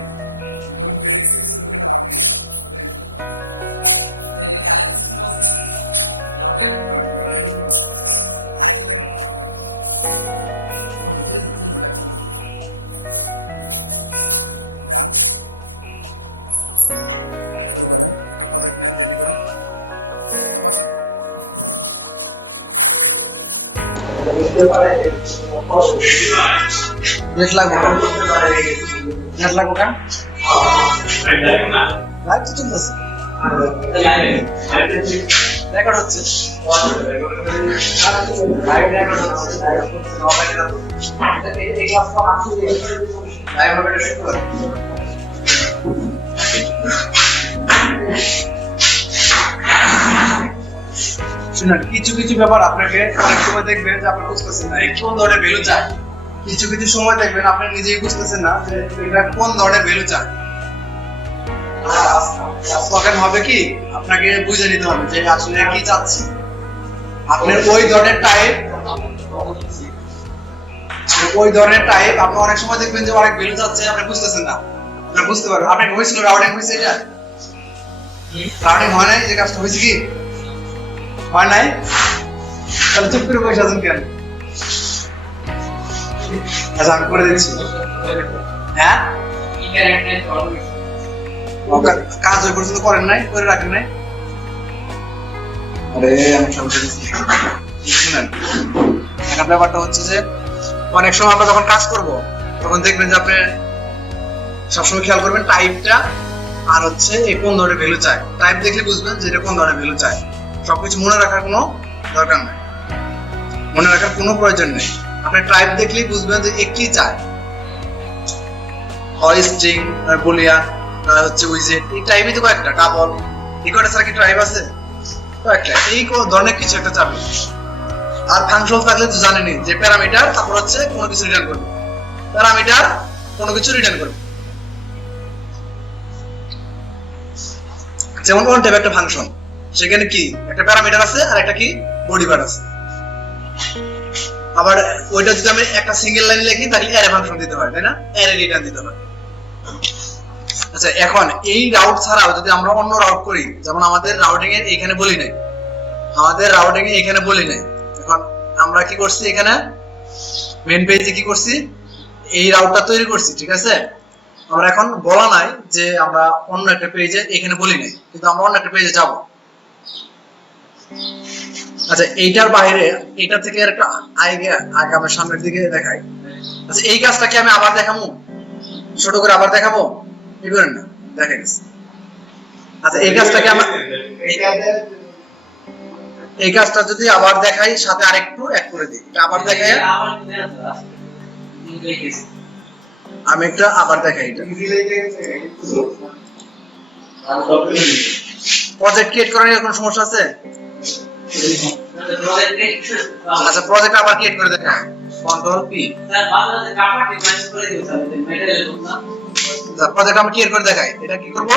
আমি বেরিয়ে কিছু করে আমি এই ক্যালকুলেশন সিস্টেম আছে লগে আরেকটা দেখেন শুরু করেন, একটা প্রজেক্ট নেন, রেডি করেন, বসেন। নেট লাগবে কেন? লাইভ তো চলতেছে, রেকর্ড হচ্ছে, শুনুন কিছু কিছু ব্যাপার আপনাকে অনেক সময় দেখবেন যে আপনি বুঝতেছেন না কোন ধরনের ভ্যালু চায়, কিছু কিছু সময় দেখবেন আপনি নিজেই বুঝতেছেন না যে এটা কোন ধরনের ভ্যালু চায়। তখন হবে কি আপনাকে বুঝে নিতে হবে যে আসলে কি চাচ্ছি, আপনার ওই ধরনের টাইপ আপনি অনেক সময় দেখবেন যে অনেক ভ্যালু চাচ্ছে আপনি বুঝতেছেন না, আপনি বুঝতে পারবেন আপনি হয়েছিল রাউটিং হয়েছে, এটা রাউটিং হয় নাই, যে কাজটা হয়েছে কি হয় নাই, তাহলে চুপ করে বসে আছেন কেন? আচ্ছা আমি করে দিচ্ছি, হ্যাঁ কাজ ওই পর্যন্ত করেন নাই, করে রাখেন নাই, আরে আমি শুনেন এখন ব্যাপারটা হচ্ছে যে অনেক সময় আমরা যখন কাজ করব তখন দেখবেন যে আপনি সবসময় খেয়াল করবেন টাইপটা আর হচ্ছে এই কোন ধরনের ভ্যালু চাই, টাইপ দেখলে বুঝবেন যে এটা কোন ধরনের ভ্যালু চাই। সবকিছু মনে রাখার কোনো দরকার নেই, মনে রাখার কোনো প্রয়োজন নেই, আপনি টাইপ দেখলেই বুঝবেন যে এ কি চায়, হয় স্ট্রিং আর বুলিয়ান হচ্ছে উইজেট, এই টাইপই তো কয়েকটা, ডাবল এই কয়টা ছাড়া কি টাইপ আছে, কয়েকটা এই ধরনের কিছু একটা চাবে। আর ফাংশন থাকলে তো জানেনই যে প্যারামিটার, তারপর হচ্ছে কোনো কিছু রিটার্ন করবে, প্যারামিটার কোনো কিছু রিটার্ন করবে, যেমন ওয়ান টাইপ একটা ফাংশন, সেখানে কি একটা প্যারামিটার আছে আর একটা কি বডি পার্ট আছে। আবার ওইটা যদি আমি একটা সিঙ্গেল লাইন লিখি তাহলে অ্যারে ফাংশন দিতে হয়, তাই না, অ্যারে রিটার্ন দিতে হয়। আচ্ছা এখন এই রাউট ছাড়াও যদি আমরা অন্য রাউট করি, যেমন আমাদের রাউটিং এর এখানে বলি নাই, এখন আমরা কি করছি এখানে মেইন পেজে কি করছি, এই রাউটটা তৈরি করছি, ঠিক আছে, আমরা এখন বলা নাই যে আমরা অন্য একটা পেজে এখানে বলি নাই, কিন্তু আমরা অন্য একটা পেজে যাব। আচ্ছা এইটার বাইরে এটা থেকে একটা আগে আমরা সামনের দিকে দেখাই। আচ্ছা এই কাজটাকে আমি আবার দেখাবো, ছোট করে আবার দেখাবো, কি করেন না দেখেন। আচ্ছা এই কাজটা যদি আবার দেখাই সাথে আরেকটু অ্যাড করে দিই, আবার দেখাই, আমি একটা আবার দেখাই, এটা প্রজেক্ট ক্রিয়েট করার কোনো সমস্যা আছে? আচ্ছা প্রজেক্ট আবার ক্রিয়েট করে দেখা, কন্ট্রোল পি, প্রজেক্ট আমি ক্রিয়েট করে দেখাই, এটা কি করব,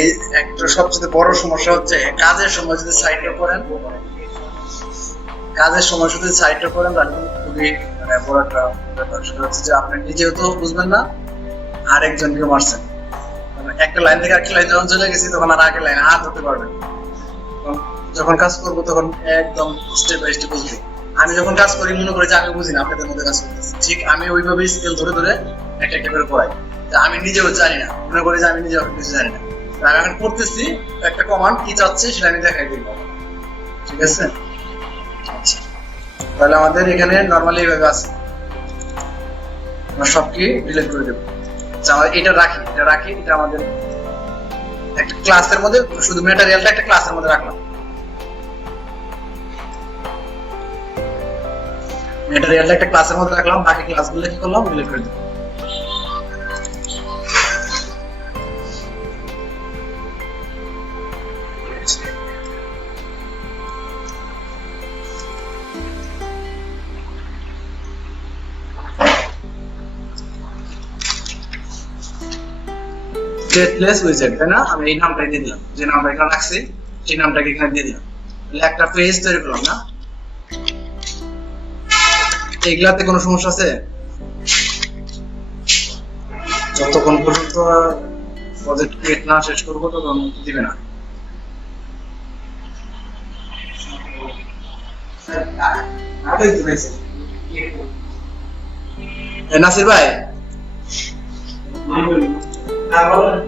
এই একটা সবচেয়ে বড় সমস্যা হচ্ছে কাজের সময় যদি সাইডটা করেন, কাজের সময় যদি সাইডটা করেন তাহলে খুবই বড় একটা ব্যাপার। সেটা হচ্ছে যে আপনি নিজেও তো বুঝবেন না, আরেকজনকে মারছেন। একটা লাইন থেকে আরেকটা লাইন যখন চলে গেছি তখন আর আগে লাইন আর ধরতে পারবেন। যখন কাজ করবো তখন একদম স্টেপ বাই স্টেপ বুঝবি। আমি যখন কাজ করি মনে করি যে আমি বুঝি না, আপনাদের মধ্যে কাজ করতেছি, ঠিক আমি ওইভাবেই স্কেল ধরে ধরে একটা একটা করে পড়াই। আমি নিজেও জানি না, মনে করি যে আমি নিজেও কিছু জানি না। আমি এখন করতেছি, একটা কমান্ড কি চাচ্ছে সেটা আমি দেখাই দিব, ঠিক আছে? তাহলে আমাদের এখানে নর্মালি এইভাবে আছে, আমরা সবকে ডিলিট করে দেবো। আমরা এটা রাখি, এটা আমাদের একটা ক্লাসের মধ্যে, শুধু ম্যাটেরিয়ালটা একটা ক্লাসের মধ্যে রাখলাম। ম্যাটেরিয়ালটা একটা ক্লাসের মধ্যে রাখলাম, বাকি ক্লাসগুলো কি করলাম, ডিলিট করে দিলাম। স্টেটলেস উইজার্ড, তাই না? আমি এই নামটাই দিয়ে দিলাম, যে নামটা এখানে রাখছি সেই নামটাকে এখানে দিয়ে দিলাম। একটা পেজ তৈরি করলাম না? এগুলাতে কোনো সমস্যা আছে? যতক্ষণ পর্যন্ত প্রজেক্ট ক্রিয়েট না শেষ করবো তখন দিবে না। নাসির ভাই,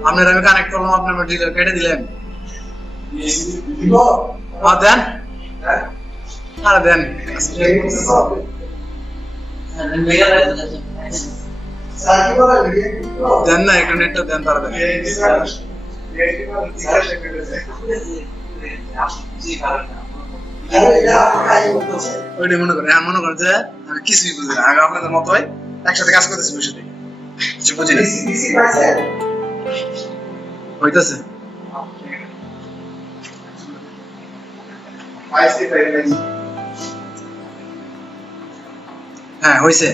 আপনার আমি কানেক্ট করলাম, আপনার কেটে দিলেন, দেন আর দেন দেন না, একটু নেটটা দেন, তারা দেন। ওইটাই মনে করেন, মনে করেন যে আমি কিছুই বুঝি না, আগে আপনাদের মতোই একসাথে কাজ করতেছি, বসে কিছু বুঝি না, হইতেছে। হ্যাঁ হয়েছে।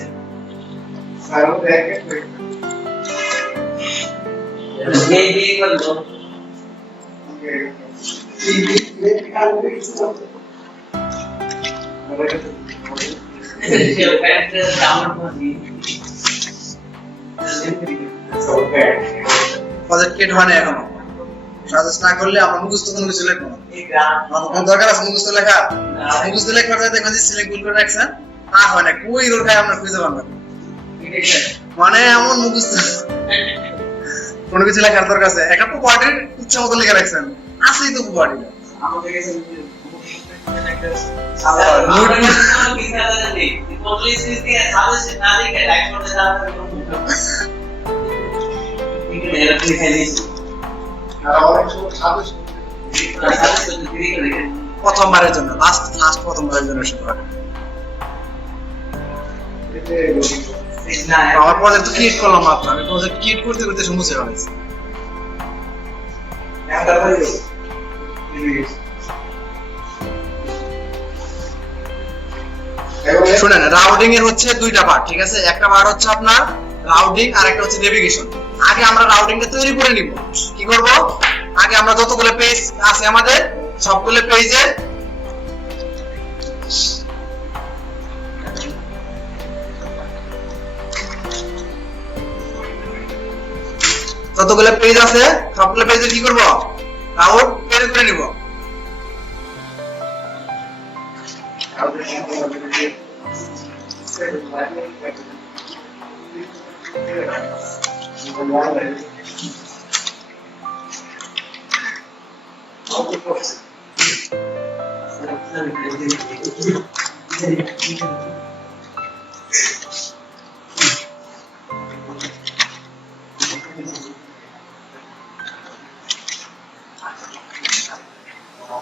প্রজেক্ট ক্রিয়েট হয় না এখনো, সাজেস্ট না করলে আমরা মুখস্থ কোনো কিছু লিখবো না। আমার দরকার আছে মুখস্থ লেখা, মুখস্থ লেখার পরে দেখবেন যে সিলেক্ট ভুল করে রাখছেন, আর হয় না, কই রোল খায় আমরা খুঁজে পাবো না। মানে এমন মুখস্থ কোনো কিছু লেখার দরকার আছে, একটা কোয়ার্টির ইচ্ছা মতো লিখে রাখছেন, আসলেই তো কোয়ার্টি প্রথমবারের জন্য, প্রথমবারের জন্য আমার প্রজেক্ট ক্রিয়েট করলাম মাত্র, আমি প্রজেক্ট ক্রিয়েট করতে করতে সমস্যা হয়েছে। শুনেন, রাউটিং এর হচ্ছে দুইটা পার্ট, ঠিক আছে? একটা পার্ট হচ্ছে আপনার রাউটিং আর একটা হচ্ছে নেভিগেশন। আগে আমরা রাউটিংটা তৈরি করে নিব। কি করব? আগে আমরা যতগুলো পেজ আছে আমাদের সবগুলো পেজের যতগুলো পেজ আছে সবগুলো পেজে কি করব রাউট তৈরি করে নিব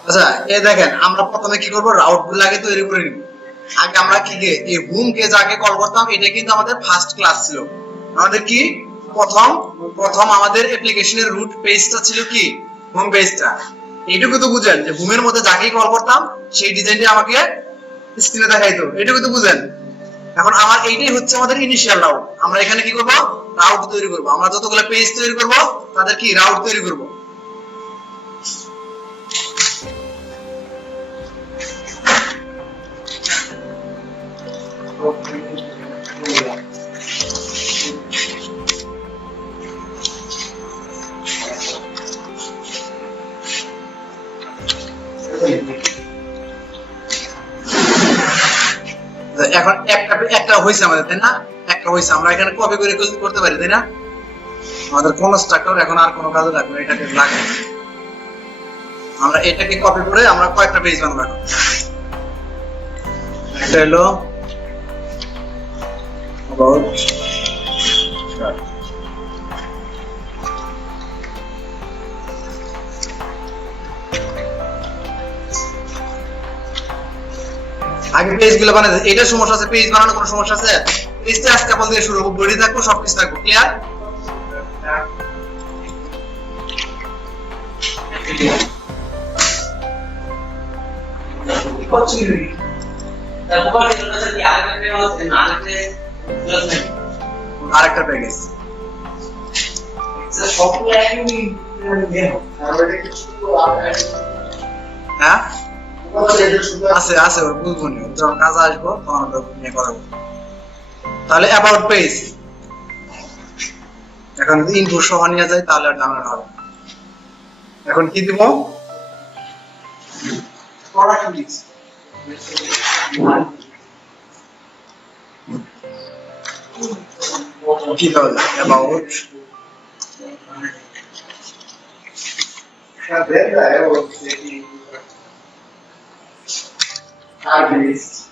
আচ্ছা এই দেখেন আমরা প্রথমে কি করব রাউট গুলো আগে তৈরি করে নিব আগে আমরা কি এই হোম কে যাকে কল করতাম এটা কিন্তু আমাদের ফার্স্ট ক্লাস ছিল আমাদের কি প্রথম আমাদের অ্যাপ্লিকেশনের রুট পেজটা ছিল কি হোম পেজটা এইটুকু তো বুঝেন যে হোমের মধ্যে যাকে কল করতাম সেই ডিজাইনটা আমাকে স্ক্রিনে দেখাইতো এটুকু তো বুঝেন এখন আমার এইটাই হচ্ছে আমাদের ইনিশিয়াল রাউট আমরা এখানে কি করব রাউট তৈরি করব আমরা যতগুলো পেজ তৈরি করব তাদের কি রাউট তৈরি করব এখন একটা হইছে আমাদের তাই না একটা হইছে আমরা এখানে কপি করে করতে পারি তাই না আমাদের কোন স্ট্রাকচার এখন আর কোনো কাজে লাগবে এটাকে লাগে আমরা এটাকে কপি করে আমরা কয়েকটা পেজ বানাবো এটা হলো about আগে পেজ গুলো বানাতে এটা সমস্যা আছে পেজ বানানোর কোনো সমস্যা আছে পেজটা আজকে বল দিয়ে শুরু করব বডি থাকবো সব কিছু থাকবো ক্লিয়ার আরেকটা প্যাকেজ হ্যাঁ আছে আছে বুঝবো নি যখন কাজ আসবো তখন নিয়ে করাবো তাহলে অ্যাবাউট পেজ এখন যদি ইনফো সহ নিয়ে যায় তাহলে আর ঝামেলা হবে এখন কি দিব কি তাহলে অ্যাবাউট Artist.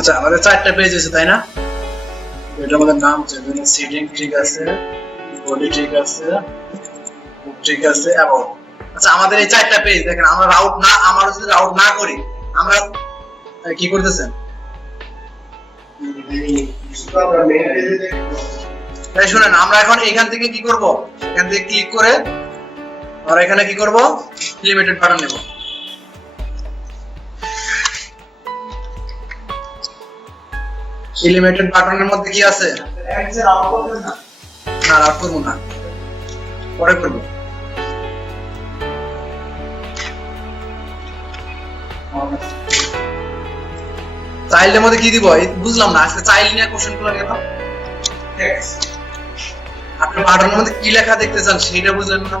আচ্ছা আমাদের 4টা পেজ আছে তাই না? এটা আমাদের নাম সিটিং ঠিক আছে, বডি ঠিক আছে, ঠিক আছে এবং আচ্ছা আমাদের এই 4টা পেজ দেখেন আমরা যদি রাউট না করি আমরা কি করতেছেন? শুনেন আমরা এখন এখান থেকে কি করব? এখান থেকে ক্লিক করে আমরা এখানে কি করব? লিমিটেড বাটন নেব। লিমিটেড বাটনের মধ্যে কি আছে? না রাউট করব না, পরে করব। চাইল্ডের মধ্যে কি দিব বুঝলাম না, আজকে চাইল্ড নিয়ে কোশ্চেন গুলো কেন? আপনি বাটনের মধ্যে কি লেখা দেখতে চান সেটা বুঝলেন না?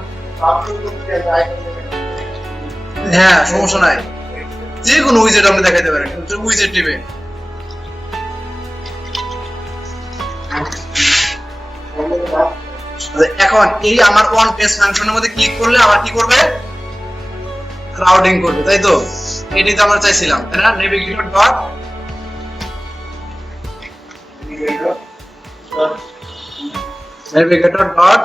হ্যাঁ সমস্যা নাই, যে কোনো উইজেট আপনি দেখাইতে পারেন, উইজেট টিপে এখন এই আমার ওয়ান পেজ ফাংশনের মধ্যে ক্লিক করলে আবার কি করবে? রাউটিং করবে, তাই তো? এটাই তো আমরা চাইছিলাম, তাই না? নেভিগেটর ডট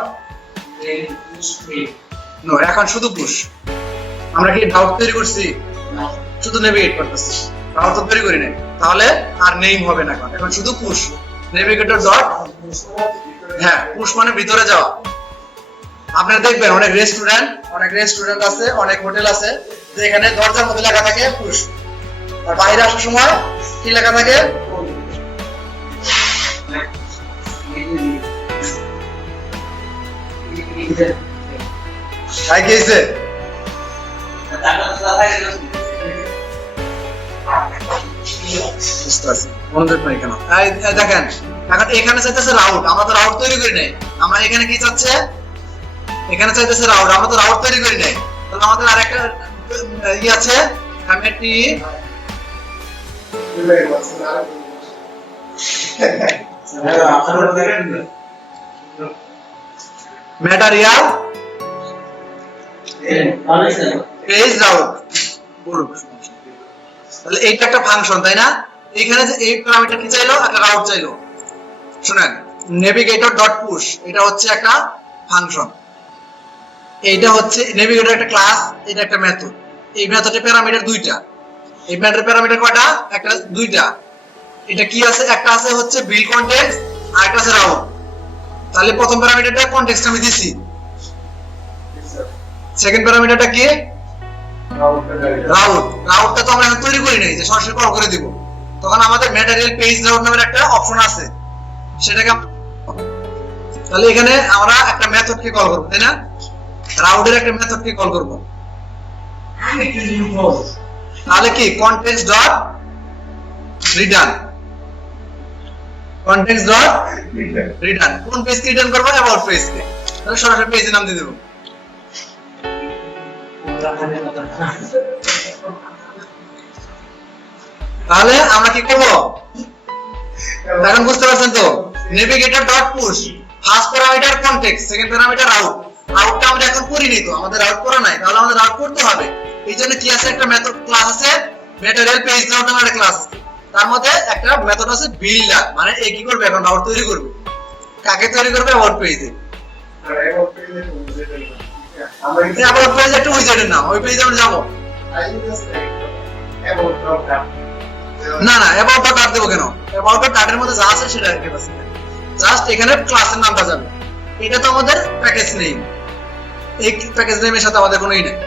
নো, এখন শুধু পুশ। আমরা কি ডাউট তৈরি করছি? শুধু নেভিগেট করতেছি, ডাউট তো তৈরি করি নাই, তাহলে আর নেম হবে না। এখন শুধু পুশ নেভিগেটর ডট, হ্যাঁ পুশ মানে ভিতরে যাওয়া। আপনারা দেখবেন অনেক রেস্টুরেন্ট আছে, অনেক হোটেল আছে যেখানে দরজার মধ্যে লেখা থাকে পুশ, আর বাইরে আসার সময় কি লেখা থাকে? দেখেন এখন এখানে চাইতেছে রাউট, আমরা তো রাউট তৈরি করি নাই। আমরা এখানে কি চাচ্ছে? এখানে চাইতেছে রাউট, আমরা তো রাউট তৈরি করি নাই। তাহলে আমাদের আরেকটা ই আছে, আমি ম্যাটেরিয়াল পেজ রাউট। তাহলে এইটা একটা ফাংশন, তাই না? এখানে যে এই প্যারামিটার কি চাইলো? একটা রাউট চাইলো। শুনেন নেভিগেটর ডট পুশ এটা হচ্ছে একটা ফাংশন, এইটা হচ্ছে নেভিগেটর একটা ক্লাস, এটা একটা মেথড। এই মেথডের প্যারামিটার দুইটা। এই মেথডের প্যারামিটার কয়টা? একটা দুইটা। এটা কি আছে? একটা আছে হচ্ছে বিল কনটেক্সট আর একটা আছে রাউট। তাহলে প্রথম প্যারামিটারটা কনটেক্সট আমি দিছি, সেকেন্ড প্যারামিটারটা কি? রাউট। রাউটটা তো আমরা তৈরি করি নাই যে সরাসরি কল করে দিব, তখন আমাদের ম্যাটেরিয়াল পেজ রাউট নামের একটা অপশন আছে, সেটাকে তাহলে এখানে আমরা একটা মেথডকে কল করব, তাই না? রাউটের একটা মেথডকে কল করব। তাহলে কি? Context dot return, context dot return. কোন পেজকে রিটার্ন করব? অ্যাবাউট পেজকে। তাহলে সরাসরি পেজের নাম দিয়ে দেব। তাহলে আমরা কি করব? এখন বুঝতে পারছেন তো? Navigator dot push, first parameter context, second parameter route. রাউটটা আমরা এখন করিনি তো, আমাদের রাউট করা নাই, তাহলে আমাদের রাউট করতে হবে। এইজন্য কি আছে? একটা মেথড ক্লাস আছে, ম্যাটেরিয়াল পেজ রাউট নামের একটা ক্লাস, তার মধ্যে একটা মেথড আছে বিল্ডার, মানে এ কি করবে? এখন রাউট তৈরি করবে। কাকে তৈরি করবে? অ্যাবাউট পেজে। অ্যাবাউট পেজ একটা উইজেটের নাম, ওই পেজে আমরা যাব না। অ্যাবাউট ডট কাট দেব কেন? অ্যাবাউট ডট কাটের মধ্যে যা আছে সেটা রেখে আছে, জাস্ট এখানে ক্লাসের নামটা যাবে। এটা তো আমাদের প্যাকেজ নেম, এই প্যাকেজ নেমের সাথে আমাদের কোনোই নেই।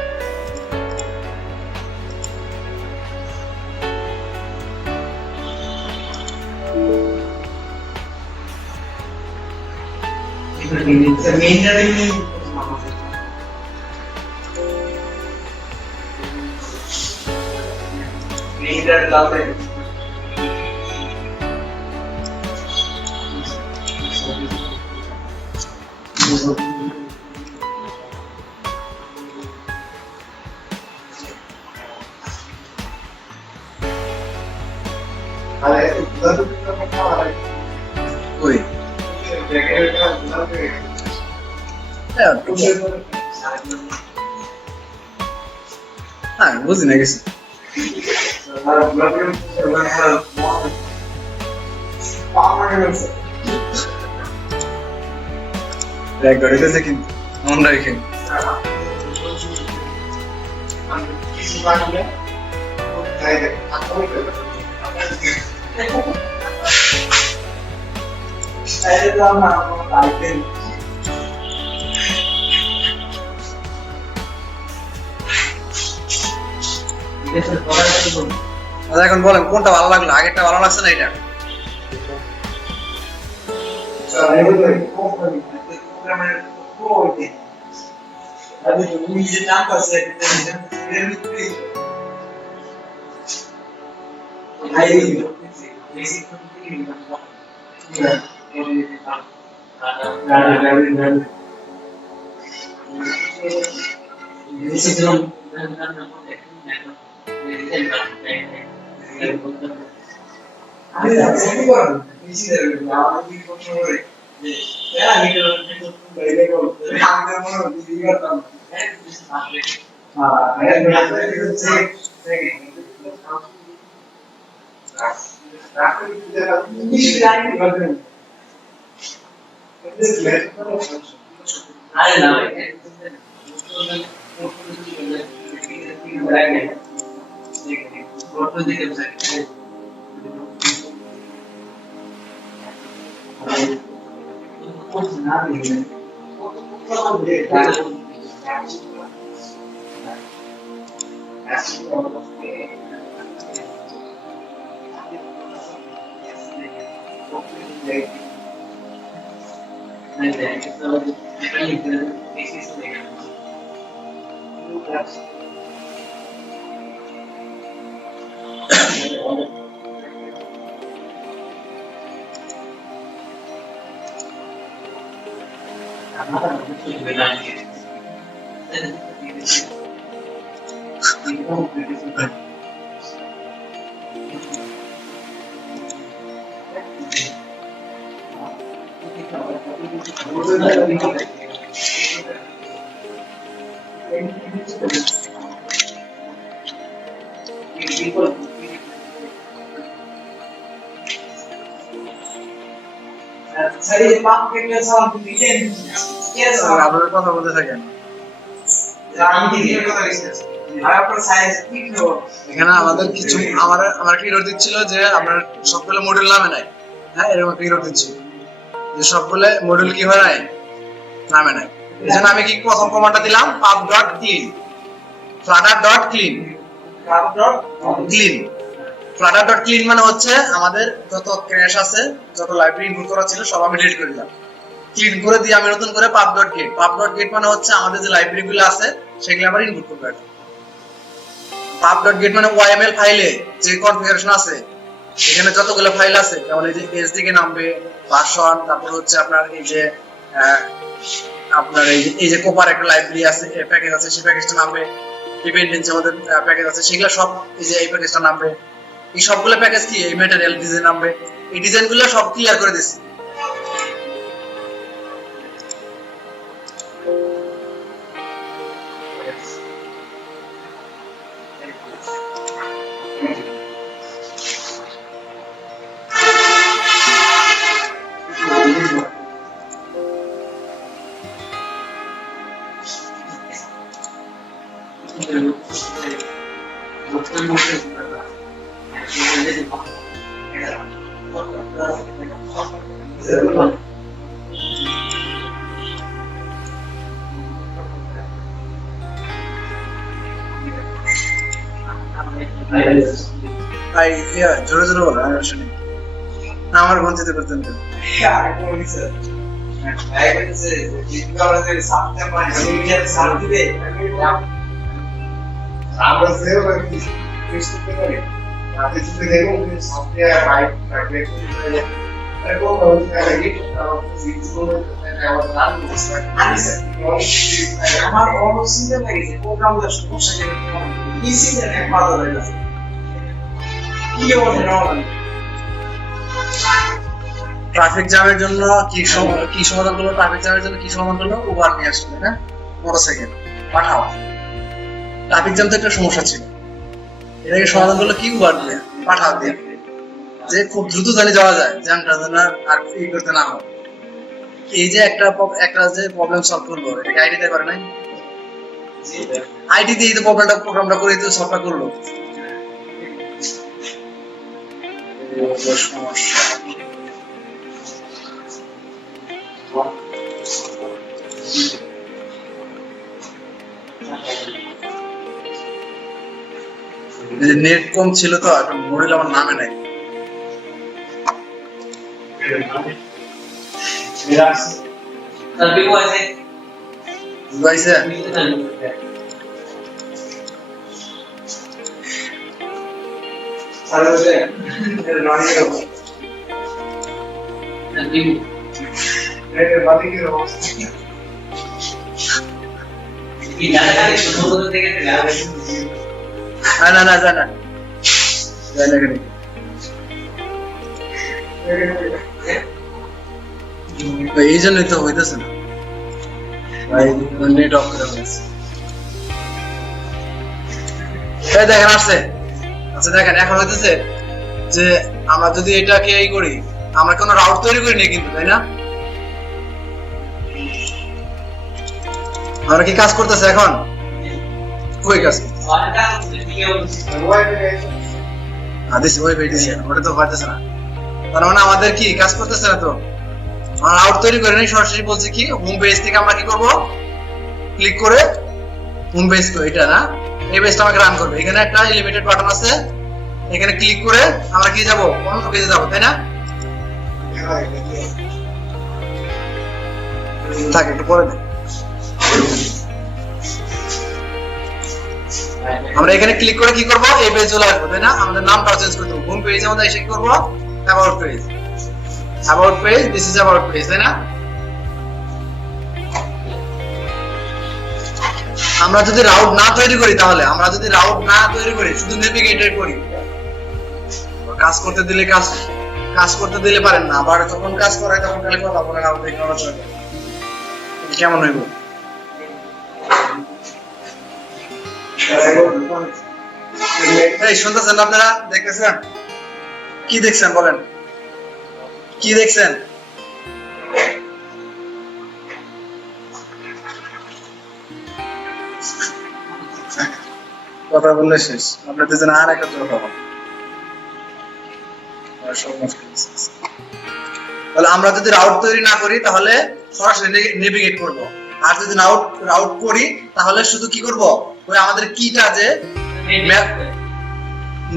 বুঝি না কিছু। একবার হইতেছে কিন্তু মন রাখেন। এখন বলেন কোনটা ভালো লাগলো, আগেরটা ভালো লাগছে না এটা? আপনাদের কথা বলতে থাকেন। এখানে আমাদের কিছু আমার একটা ইরোর দিচ্ছিল যে আপনার সবগুলো মডিউল নামে নাই। হ্যাঁ, এরকম একটা ইরোর দিচ্ছিল যে সবগুলো মডিউল কি হয় নাই, নামে নাই। এই জন্য আমি কি প্রথম কমান্ডটা দিলাম pub.clean, flutter.clean, flutter.clean মানে হচ্ছে আমাদের যত ক্র্যাশ আছে, যত লাইব্রেরি ইনপুট করা ছিল সব আমি ডিলিট করে দিলাম। ক্লিন করে দিয়ে আমি নতুন করে pub.get, pub.get মানে হচ্ছে আমাদের যে লাইব্রেরি গুলো আছে সেগুলো আবার ইনপুট করব। pub.get মানে OYML ফাইলে যে কনফিগারেশন আছে এখানে যতগুলো ফাইল আছে, যেমন এই যে SDK নামবে, ভার্সন, তারপর হচ্ছে আপনার এই যে এই যে কোপার একটা লাইব্রেরি আছে, প্যাকেজ আছে, সেই প্যাকেজটা নামবে, ডিপেন্ডেন্সি আমাদের প্যাকেজ আছে, সেগুলো সব এই যে এই প্যাকেজটা নামবে। এই সবগুলো প্যাকেজ কি এই ম্যাটেরিয়াল ডিজাইন নামবে। এই ডিজাইনগুলো সব ক্লিয়ার করে দিছি। জোরে জোরে বলো, আমি শুনি। আমার বঞ্চিত করতেন তো ট্রাফিক জ্যামের জন্য কি সমাধান করলো? ট্রাফিক জ্যামের জন্য কি সমাধান করলো? উবার নিয়ে আসলো, না মোটরসাইকেল পাঠাও। ট্রাফিক জ্যাম তো একটা সমস্যা ছিল, এটাকে সমাধান করলো কি? উবার দিয়ে পাঠাও দিয়ে। যে খুব দ্রুত জানি যাওয়া যায়, জ্যামটা যেন আর ই করতে না হয়। এই যে একটা যে প্রবলেম সলভ করলো, এটাকে আইডি দিতে পারে নাই? আইডি দিয়ে এই প্রোগ্রামটা করে তো সলভটা করলো। সমস্যা নেট কম ছিল তো, এখন মডেল আমার নামে নাই। বুঝাইছে? না না জানা এই জন্যই তো হইতেছে না, নেট অফ করে ফেলেছে। দেখেন আসছে। আচ্ছা দেখেন এখন হইতেছে যে আমরা যদি এটাকে এই করি, আমরা কোনো রাউট তৈরি করি না কিন্তু, তাই না? আমরা কি কাজ করতেছে এখন? কই কাজ ওটা তো পারতেছে না, তার মানে আমাদের কি কাজ করতেছে না তো। আমরা রাউট তৈরি করে নাই, সরাসরি বলছি কি হোম পেজ থেকে আমরা কি করব, ক্লিক করে হোম পেজ তো এটা না, এই পেজটা আমাকে রান করবে। এখানে একটা লিমিটেড বাটন আছে, এখানে ক্লিক করে আমরা কি যাব, অন্য পেজে যাব, তাই না? থাকে একটু পরে আমরা এখানে ক্লিক করে কি করব, এই পেজ চলে আসবে, তাই না? আমাদের নামটা চেঞ্জ করে দেব, হোম পেজে আমাদের এসে কি করব, about page, about page, this is about page, তাই না? আমরা যদি রাউট না তৈরি করি, তাহলে আমরা যদি রাউট না তৈরি করি, শুধু নেভিগেটর করি, কাজ করতে দিলে পারেন না। আবার যখন কাজ করায় তখন খালি কথা বলে রাউট ইগনোর কেমন হইব? এই শুনতেছেন আপনারা? দেখতেছেন? কি দেখছেন বলেন, কি দেখছেন? কথা বললে শেষ, আপনাদের জন্য আর একটা জোর হবে। তাহলে আমরা যদি রাউট তৈরি না করি তাহলে সরাসরি নেভিগেট করব, আর যদি রাউট করি তাহলে শুধু কি করব, ওই আমাদের কিটা যে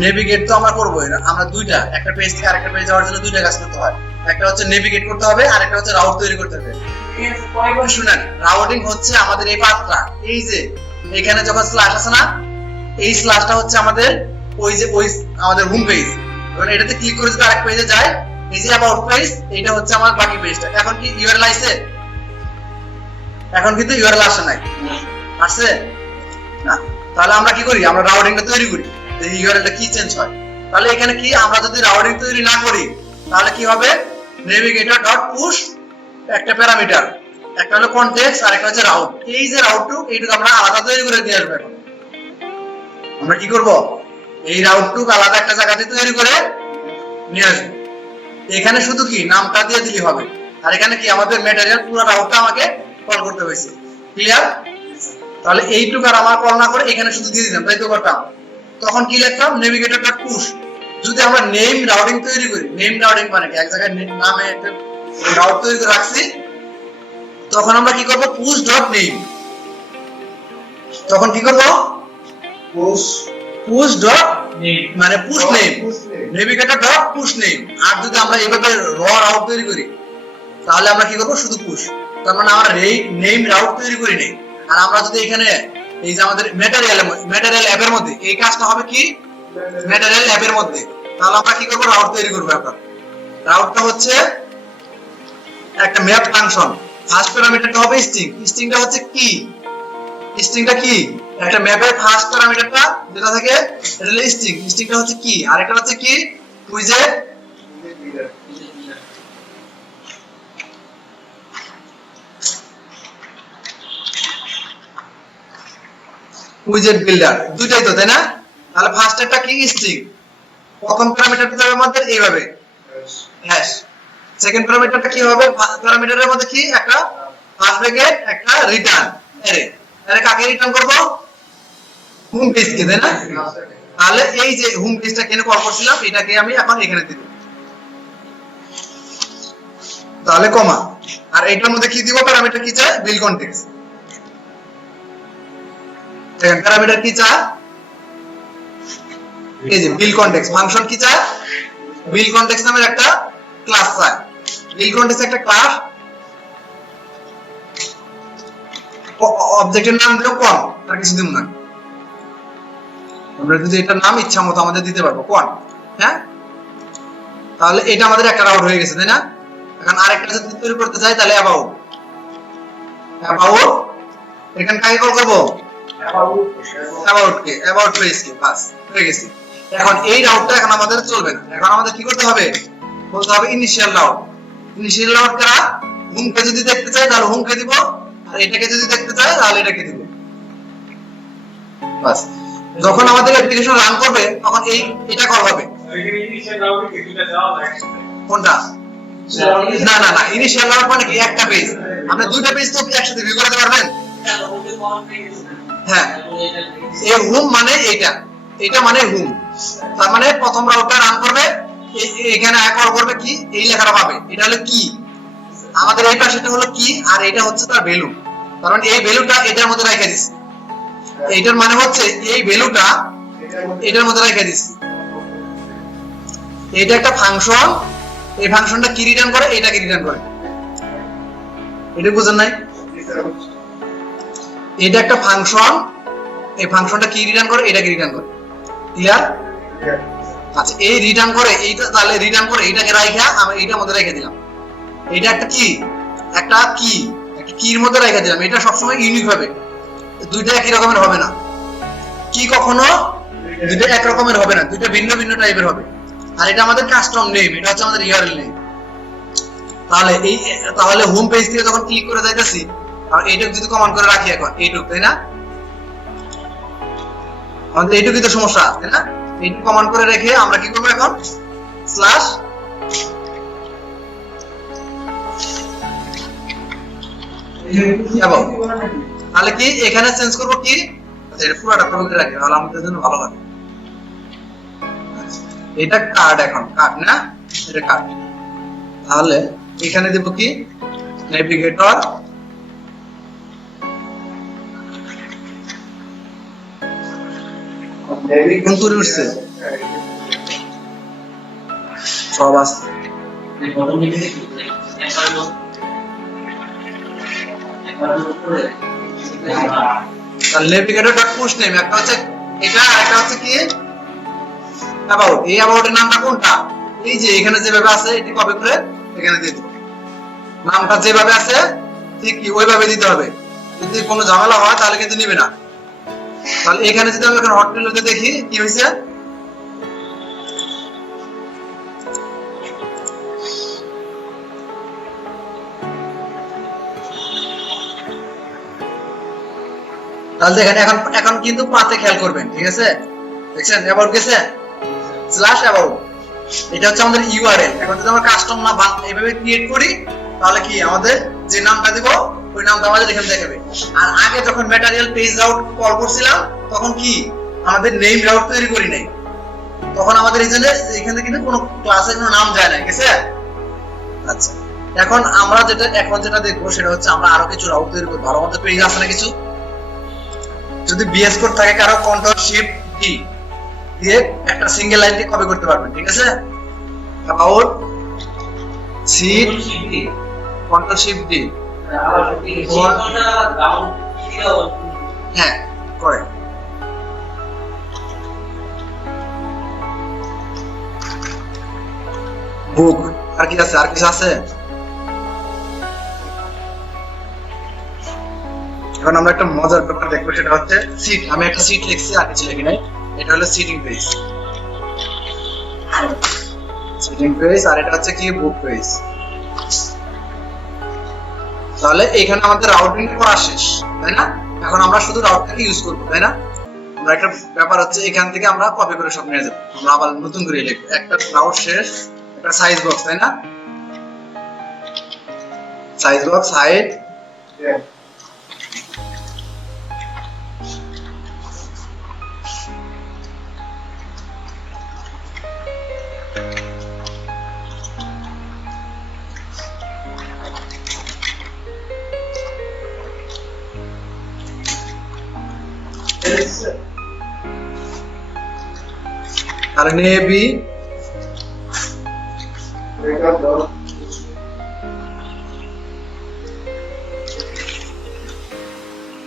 নেভিগেট তো আমরা করবোই না, আমরা দুইটা, একটা পেজ থেকে আরেকটা পেজ যাওয়ার জন্য দুইটা কাজ করতে হয়। একটা হচ্ছে নেভিগেট করতে হবে, আর একটা হচ্ছে রাউট তৈরি করতে হবে। শুনেন, রাউটিং হচ্ছে আমাদের এই পাথটা, এই যে এখানে যখন স্ল্যাশ আছে না, এই স্ল্যাশটা হচ্ছে আমাদের ওই আমাদের হোম পেজ। কারণ এটাতে ক্লিক করে যদি আরেক পেজে যায়, এই যে অ্যাবাউট পেজ, এটা হচ্ছে আমার বাকি পেজটা। এখন কি ইউআরএল আইছে? এখন কিন্তু ইউআরএল আসে নাই, আসছে না? তাহলে আমরা কি করি, আমরা রাউটিংটা তৈরি করি, এই ইউআরএলটা কি চেঞ্জ হয়। তাহলে এখানে কি, আমরা যদি রাউটিং তৈরি না করি তাহলে কি হবে, navigator.push একটা প্যারামিটার, একটা হলো কনটেক্সট আর একটা হচ্ছে রাউট। এই যে রাউটটুক, এইটুকু আমরা আলাদা তৈরি করে দিয়ে আসবো। এখন আমরা কি করব, এই রাউটটুক আলাদা একটা জায়গাতে তৈরি করে নিয়ে আসবো। এখানে শুধু কি নামটা দিয়ে দিলে হবে, আর এখানে কি আমাদের ম্যাটেরিয়াল পুরো রাউটটা আমাকে কল করতে হয়েছে। ক্লিয়ার? তাহলে এইটুকু আর আমার কল না করে এখানে শুধু দিয়ে দিলাম, তাই তো করতাম। তখন কি লিখতাম, navigator.push। যদি আমরা নেম রাউটিং তৈরি করি, নেম রাউটিং মানে কি, এক জায়গায় নামে একটা রাউট তৈরি করে রাখছি, তখন আমরা কি করব, push.name। তখন কি করব, push.name মানে push name, navigator.push_name। আর যদি আমরা এইভাবে র রাউট তৈরি করি তাহলে আমরা কি করব, শুধু পুশ। তার মানে আমরা নেম রাউট তৈরি করি নাই। আর আমরা যদি এখানে এই যে আমাদের ম্যাটেরিয়াল অ্যাপের মধ্যে এই কাজটা হবে কি, ম্যাটেরিয়াল অ্যাপের মধ্যে, তাহলে আমরা কি করব, রাউট তৈরি করব। এখন রাউটটা হচ্ছে একটা ম্যাপ ফাংশন। ফার্স্ট প্যারামিটারটা হবে স্ট্রিং, স্ট্রিংটা হচ্ছে কি, স্ট্রিংটা কি, একটা ম্যাপের ফার্স্ট প্যারামিটারটা যেটা থাকে এটা হলো স্ট্রিং, স্ট্রিংটা হচ্ছে কি, আর একটা হচ্ছে কি, উইজেট বিল্ডার, দুইটাই তো, তাই না? তাহলে ফার্স্ট একটা কি, স্ট্রিং, প্রথম প্যারামিটারটা যাবে আমাদের এইভাবে হ্যাশ, সেকেন্ড প্যারামিটারটা কি হবে, প্যারামিটারের মধ্যে কি একটা ফার্স্ট ব্র্যাকেট একটা রিটার্ন অ্যারে, তাহলে কাকে রিটার্ন করব, হোম পেজকে, তাই না? তাহলে এই যে হোম পেজটা কেন কল করছিলাম এটাকে আমি এখন এখানে দিব, তাহলে কমা, আর এটার মধ্যে কি দিব, প্যারামিটার কি চায়, বিল কনটেক্সট, দেখেন প্যারামিটার কি চায়, এই যে বিল কনটেক্সট, ফাংশন কি চায়, বিল কনটেক্সট নামের একটা ক্লাস চায়, বিল কনটেক্সট একটা ক্লাস, অবজেক্টের নাম দিও কোন, আর কিছু দিব না, আমরা যদি এটার নাম ইচ্ছা মতো আমাদের দিতে পারবো কোন, হ্যাঁ? তাহলে এটা আমাদের একটা রাউট হয়ে গেছে, তাই না? এখন আরেকটা যদি তৈরি করতে চাই তাহলে অ্যাবাউট, অ্যাবাউট এখানে কাকে কল করব, অ্যাবাউট কে, অ্যাবাউট পেজ কে, বাস হয়ে গেছে। এখন এই রাউটটা এখন আমাদের চলবে না, এখন আমাদের কি করতে হবে, বলতে হবে ইনিশিয়াল রাউট, ইনিশিয়াল রাউট কারা, হোম কে যদি দেখতে চাই তাহলে হোম কে দিব, আর এটাকে যদি দেখতে চাই তাহলে এটাকে দিব, বাস। যখন আমাদের অ্যাপ্লিকেশন রান করবে তখন এটা কল হবে, কোনটা, না না না, ইনিশিয়াল রাউট মানে কি একটা পেজ, আপনি দুইটা পেজ তো একসাথে ভিউ করতে পারবেন, হ্যাঁ, এই হোম মানে এইটা, এটা মানে হোম, তার মানে প্রথম রাউটটা রান করবে, এখানে কল করবে কি, এই লেখাটা পাবে, এটা হলো কি, আমাদের এই পাশেটা হলো কি, আর এটা হচ্ছে তার ভ্যালু, কারণ এই ভ্যালুটা এটার মধ্যে রেখে দিছি, এইটার মানে হচ্ছে এই ভ্যালুটা এটার মধ্যে রেখে দিছি, এটা একটা ফাংশন, এই ফাংশনটা কি রিটার্ন করে, এটাকে রিটার্ন করে, এটা বুঝেন নাই, এটা একটা ফাংশন, এই ফাংশনটা কি রিটার্ন করে, এটাকে রিটার্ন করে, ক্লিয়ার? আচ্ছা, এই রিটার্ন করে এইটা, তাহলে রিটার্ন করে এটাকে রাইখা আমি এইটার মধ্যে রেখে দিলাম, এটা একটা কি, একটা কি, একটা কির মধ্যে রেখে দিলাম, এটা সবসময় ইউনিক হবে, দুইটা একই রকমের হবে না, কি কখনো দুইটা এক রকমের হবে না, দুইটা ভিন্ন ভিন্ন টাইপের হবে, আর এটা আমাদের কাস্টম নেম, এটা হচ্ছে আমাদের ইউআরএল নেম। তাহলে হোম পেজ থেকে যখন ক্লিক করে যাইতেছি, আর এইটুকু যদি কমান্ড করে রাখি এখন এইটুকু, তাই না, আমাদের এইটুকুই তো সমস্যা, তাই না? এইটুকু কমান্ড করে রেখে আমরা কি করবো এখন, স্ল্যাশ তাহলে কি এখানে চেঞ্জ করবো কি, এটা পুরোটা করে রাখি, তাহলে আমাদের জন্য ভালো হবে, এটা কার্ড, এখন কার্ড না, এটা কার্ড, তাহলে এখানে দেব কি, নেভিগেটর, কোন করে উঠছে সব আছে, নেভিগেটর ডট পুশ নেম, একটা হচ্ছে এটা, আর একটা হচ্ছে কি অ্যাবাউট, এই অ্যাবাউটের নামটা কোনটা, এই যে এখানে যেভাবে আছে এটি কপি করে এখানে দিয়ে দিই, নামটা যেভাবে আছে ঠিক ওইভাবে দিতে হবে, যদি কোনো ঝামেলা হয় তাহলে কিন্তু নিবে না। তাহলে এখানে যদি আমরা এখন হটমেইলতে দেখি কি হয়েছে, তাহলে দেখেন এখন এখন কিন্তু পাতে খেয়াল করবেন, ঠিক আছে, দেখছেন অ্যাবাউট গেছে, স্ল্যাশ অ্যাবাউট, এটা হচ্ছে আমাদের ইউআরএল। এখন যদি আমরা কাস্টম না এইভাবে ক্রিয়েট করি তাহলে কি আমাদের যে নামটা দিব ওই নামটা আমাদের এখানে দেখাবে, আর আগে যখন ম্যাটেরিয়াল পেজ রাউট কল করছিলাম তখন কি আমাদের নেম রাউট তৈরি করি নাই, তখন আমাদের এখানে কিন্তু কোনো ক্লাসের কোনো নাম যায় না, ঠিক আছে? আচ্ছা, এখন আমরা যেটা দেখবো সেটা হচ্ছে আমরা আরো কিছু রাউট তৈরি করব, ভালো মতো পেজ আছে না কিছু, যদি বিএস কোড থাকে কারো কন্ট্রোল শিফট ডি দিয়ে একটা সিঙ্গেল লাইনকে কপি করতে পারবেন, ঠিক আছে, about sit control shift D, হ্যাঁ করে বুক, আর কি আছে, আর কিছু আছে, এখন আমরা একটা মজার ব্যাপার দেখবো, সেটা হচ্ছে সিট, আমি একটা সিট লিখছি আর কিছু লিখি নাই, এটা হলো সিটিং পেজ, সিটিং পেজ, আর এটা হচ্ছে কি বুক পেজ। তাহলে এখানে আমাদের রাউটিং করা শেষ, তাই না? এখন আমরা শুধু রাউটটাকে ইউজ করব, তাই না? আমরা একটা ব্যাপার হচ্ছে এখান থেকে আমরা কপি করে সব নিয়ে যাবো, আমরা আবার নতুন করে লিখবো। একটা ক্লাউড শেষ, একটা সাইজ বক্স, তাই না? সাইজ বক্স হাইট আর navi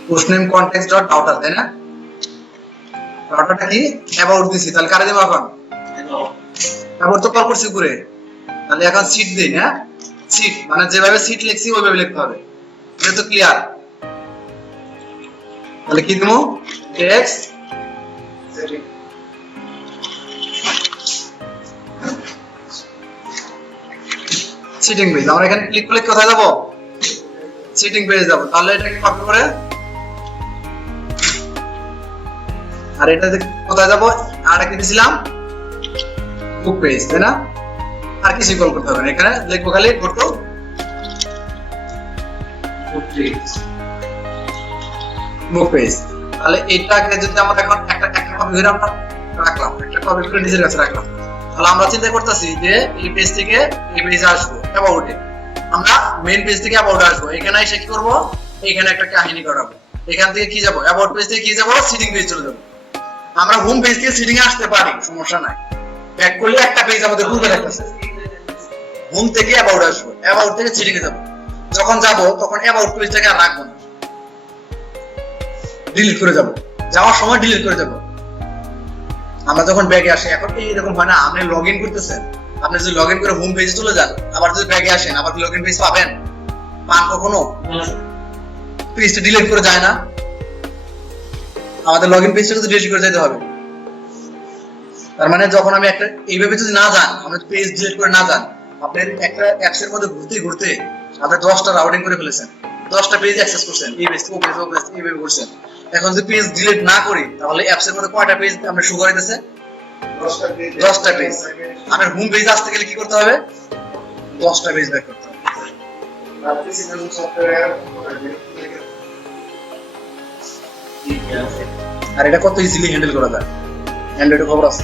push name context dot outer, তাই না? আউটারটা কি অ্যাবাউট দিছি, তাহলে কারে দেব এখন? অ্যাবাউট তো কল করছি করে, তাহলে এখন সিট দেই না? সিট মানে যেভাবে সিট লিখছি ওইভাবে লিখতে হবে, এটা তো ক্লিয়ার। তাহলে কি দেবো? Text setting page. আমরা এখানে ক্লিক করলে কোথায় যাব? সিটিং পেজ যাব। তাহলে এটাকে কপি করে, আর এটাতে কোথায় যাব? আর একটা দিছিলাম বুক পেজ, তাই না? আর কিছু কল করতে হবে না, এখানে লিখবো খালি ফটো বুক পেজ। তাহলে এটাকে যদি আমরা এখন একটা কপি করে আমরা রাখলাম, একটা কপি করে নিজের কাছে রাখলাম, তাহলে আমরা চিন্তা করতেছি যে এই পেজ থেকে এই পেজে আসবো অ্যাবাউটে, আমরা মেইন পেজ থেকে অ্যাবাউটে আসবো। এখানে এসে কি করব? এখানে একটা কাহিনী করাবো। এখান থেকে কি যাব? অ্যাবাউট পেজ থেকে কি যাব? সিটিং পেজ চলে যাব। আমরা হোম পেজ থেকে সিটিং এ আসতে পারি, সমস্যা নাই। ব্যাক করলে একটা পেজ আমাদের ঘুরে রাখতেছে। হোম থেকে অ্যাবাউট আসবো, অ্যাবাউট থেকে সিটিং এ যাব। যখন যাব তখন অ্যাবাউট পেজটাকে আর রাখবো না, ডিলিট করে যাব। যাওয়ার সময় ডিলিট করে যাব। আমরা যখন ব্যাগে আসি, এখন এইরকম হয় না, আপনি লগ ইন করতেছেন, আপনি যদি লগ ইন করে হোম পেজে চলে যান, আবার যদি ব্যাগে আসেন, আবার লগ ইন পেজ পাবেন? পান কখনো? পেজটা ডিলিট করে যায় না? আমাদের লগ ইন পেজটা যদি ডিলিট করে যেতে হবে। তার মানে যখন আমি একটা এইভাবে যদি না যান, আমরা পেজ ডিলিট করে না যান, আপনি একটা অ্যাপস এর মধ্যে ঘুরতে ঘুরতে আপনি 10টা রাউটিং করে ফেলেছেন, 10টা পেজ অ্যাক্সেস করছেন, এই পেজ ও পেজ ও পেজ এইভাবে করছেন। এখন যদি পেজ ডিলিট না করি, তাহলে অ্যাপস এর মধ্যে কয়টা পেজ আমরা শো করে দিতেছে? 10টা পেজ। আমার হোম পেজ আসতে গেলে কি করতে হবে? 10টা পেজ ব্যাক করতে হবে। আর এটা কত ইজিলি হ্যান্ডেল করা যায়, অ্যান্ড্রয়েডে খবর আছে।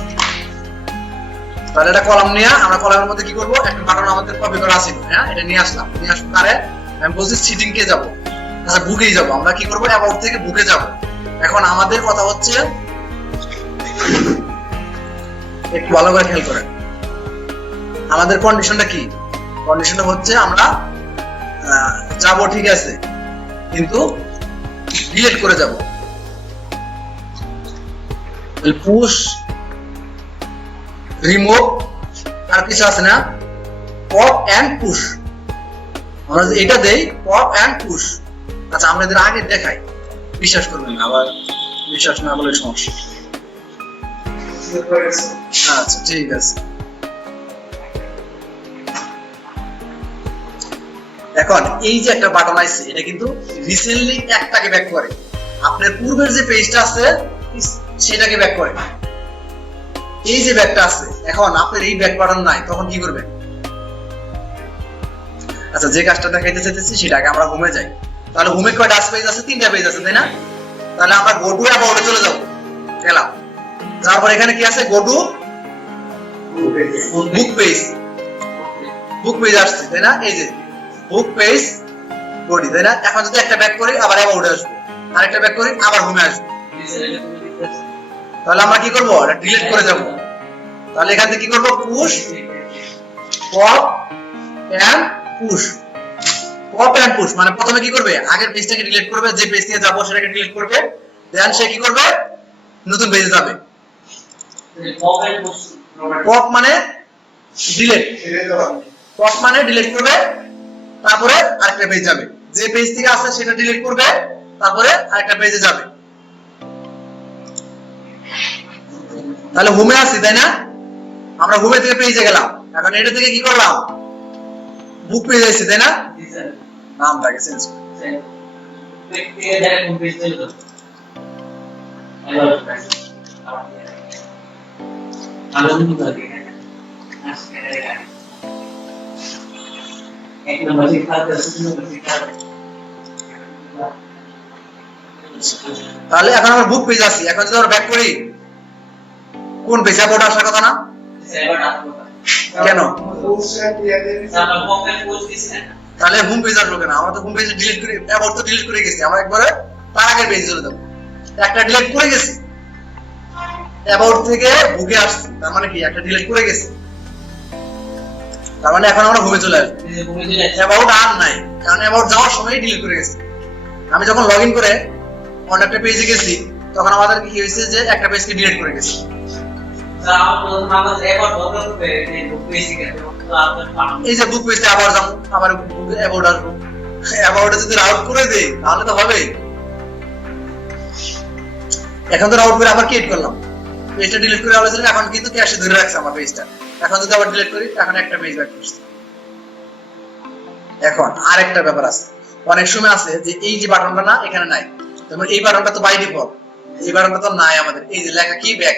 তাহলে এটা কলাম নিয়ে আমরা কলামের মধ্যে কি করব? একটা বাটন আমাদের কপি করা আছে, হ্যাঁ, এটা নিয়ে আসলাম। নিয়ে আসবো তারে আমি বলছি সিটিং কে যাব, আচ্ছা বুকেই যাব। আমরা কি করব? অ্যাবাউট থেকে বুকে যাব। এখন আমাদের কথা হচ্ছে, একটু ভালো করে খেয়াল করেন, আমাদের কন্ডিশনটা কি? কন্ডিশনটা হচ্ছে আমরা যাব, ঠিক আছে, কিন্তু ডিলিট করে যাব। পুশ রিমুভ আর কিছু আছে না? Pop and push. আমরা যদি এটা দেই পপ এন্ড পুশ, আচ্ছা আমরা এদের আগে দেখাই, বিশ্বাস করবেন না, আবার বিশ্বাস না বলে সমস্যা। আচ্ছা ঠিক আছে। এখন এই যে একটা বাটন আছে, এটা কিন্তু রিসেন্টলি একটাকে ব্যাক করে, আপনার পূর্বের যে পেজটা আছে সেটাকে ব্যাক করে। এই যে ব্যাকটা আছে, এখন আপনার এই ব্যাক বাটন নাই, তখন কি করবেন? আচ্ছা যে কাজটা দেখাইতে চাইতেছি সেটাকে আমরা হোমে যাই। তাহলে হোমে কয়টা পেজ আছে? 3টা পেজ আছে, তাই না? তাহলে আমরা গো টু অ্যাবাউটে চলে যাব, গেলাম। তারপর এখানে কি আছে? Go to book page. Book page আসছে, তাই না? এই যে বুক পেজ বডি, তাই না? এখন যদি একটা ব্যাক করি, আবার অ্যাবাউটে আসবো, আরেকটা ব্যাক করি, আবার হোমে আসবো, তাহলে আমরা কি করবো? এটা ডিলিট করে যাব। তাহলে এখান থেকে কি করবো? Push pop and push. Pop and push মানে প্রথমে কি করবে? আগের পেজটাকে ডিলিট করবে, যে পেজ থেকে যাবো সেটাকে ডিলিট করবে, দেন সে কি করবে? নতুন পেজে যাবে। পপ মানে ডিলিট, পপ মানে ডিলিট করবে, তারপরে আরেকটা পেজ যাবে। যে পেজ থেকে আসছে সেটা ডিলিট করবে, তারপরে আরেকটা পেজে যাবে। তাহলে হোমে আসি, তাই না? আমরা হোমে থেকে পেজে গেলাম, এখন এটা থেকে কি করলাম? বুক পেজ আসছে, তাই না? নামটাকে চেঞ্জ তাহলে এখন আমরা বুক পেজ আছি, এখন যদি আমরা ব্যাক করি কোন পেজ অ্যাবাউট আসার কথা না? কেন? তাহলে হোম পেজ আসলো কেন? আমরা তো হোম পেজ ডিলিট করে অ্যাবাউট তো ডিলিট করে গেছি, আমরা একবারে তার আগের পেজে চলে যাব। একটা ডিলিট করে গেছি, অ্যাবাউট থেকে বুকে আসছি, তার মানে কি একটা ডিলিট করে গেছি, তার মানে এখন আমরা হোমে চলে আসবো। অ্যাবাউট আর নাই, কারণ অ্যাবাউট যাওয়ার সময় ডিলিট করে গেছি। আমি যখন লগ ইন করে অন্য একটা পেজে গেছি তখন আমাদের কি হয়েছে যে একটা পেজকে ডিলিট করে গেছি। এই যে বুক পেজে আবার যাবো, আবার অ্যাবাউট আসবো, অ্যাবাউটে যদি রাউট করে দেই তাহলে তো হবে। এখন তো রাউট করে আবার ক্রিয়েট করলাম, পেজটা ডিলিট করে আলোচনা, এখন কিন্তু ক্যাশে ধরে রাখছে আমার পেজটা। এখন যদি আবার ডিলিট করি এখন একটা পেজ ব্যাক করছি। এখন আরেকটা ব্যাপার আছে, অনেক সময় আছে যে এই যে বাটনটা না এখানে নাই, যেমন এই বাটনটা তো বাই ডিফল্ট, এই বাটনটা তো নাই আমাদের, এই যে লেখা কি ব্যাক,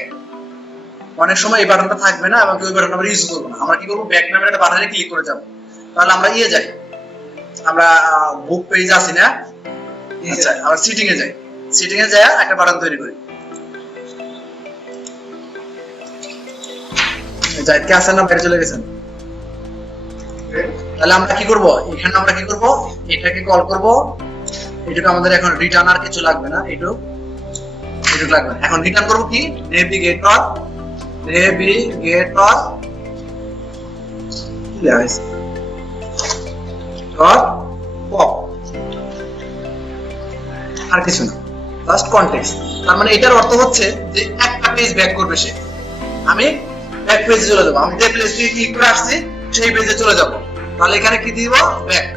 অনেক সময় এই বাটনটা থাকবে না এবং ওই বাটনটা আমরা ইউজ করব না। আমরা কি করব, ব্যাক নামের একটা বাটনে ক্লিক করে যাব। তাহলে আমরা যাই, আমরা বুক পেজ আছি না, আচ্ছা আমরা সিটিং এ যাই, সিটিং এ যায় একটা বাটন তৈরি করি। জাহিদ কে আসেন না, বাইরে চলে গেছেন? তাহলে আমরা কি করব, এখানে আমরা কি করব, এটাকে কল করব, এটাকে আমাদের এখন রিটার্ন আর কিছু লাগবে না, এটুক লাগবে না। এখন রিটার্ন করব কি, নেভিগেটর পপ, আর কিছু না, জাস্ট কনটেক্সট। তার মানে এটার অর্থ হচ্ছে যে একটা পেজ ব্যাক করবে সে, আমি ব্যাক পেজে চলে যাব, আমি যে পেজ থেকে ক্লিক করে আসছি সেই পেজে চলে যাব। তাহলে এখানে কি দিব, ব্যাক।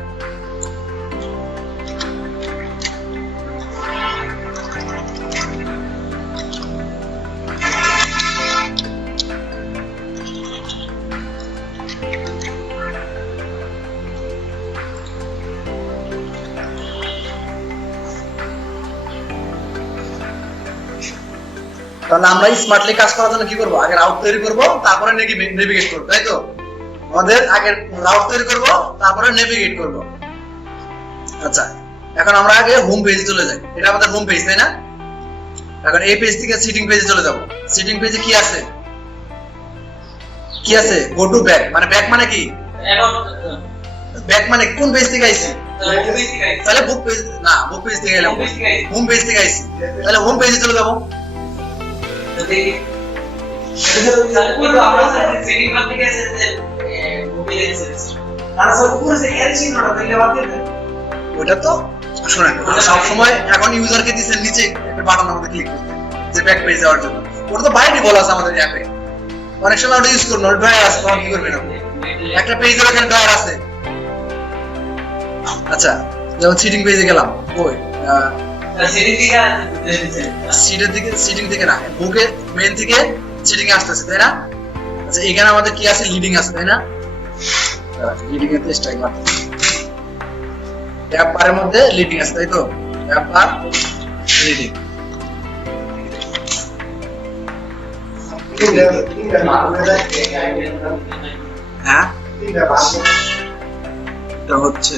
তাহলে আমরা স্মার্টলি কাজ করার জন্য কি করব, আগে রাউট তৈরি করব, তারপরে নেভিগেট করব, তাই তো? আমাদের আগে রাউট তৈরি করব, তারপরে নেভিগেট করব। আচ্ছা, এখন আমরা আগে হোম পেজে চলে যাই, এটা আমাদের হোম পেজ, তাই না? এখন এই পেজ থেকে সিটিং পেজে চলে যাব। সিটিং পেজে কি আছে, গো টু ব্যাক, মানে ব্যাক মানে কি, ব্যাক মানে কোন পেজ থেকে আইছি, তাহলে বুক পেজ না, বুক পেজ থেকে এলাম, হোম পেজ থেকে আইছি, তাহলে হোম পেজে চলে যাব। ওটা তো শুনেন, সব সময় এখন ইউজারকে দিচ্ছেন নিচে একটা বাটন আমাদের ক্লিক করতে যে ব্যাক পেজ যাওয়ার জন্য, ওটা তো বাইরে বলা আছে আমাদের অ্যাপে। অনেক সময় ওটা ইউজ করুন, ওটা ড্রয়ার আছে, তখন কি করবেন আপনি, একটা পেজের ওখানে ড্রয়ার আছে। আচ্ছা, যেমন সিটিং পেজে গেলাম, ওই সিটিং থেকে না, বুকে মেইন থেকে সিটিং এ আসতেছে, তাই না? আচ্ছা, এখানে আমাদের কি আছে, লিডিং আছে, তাই না? লিডিং এর চেষ্টা করতে, ট্যাব বারের মধ্যে লিডিং আছে, তাই তো? ট্যাব বার লিডিং, হ্যাঁ এটা হচ্ছে।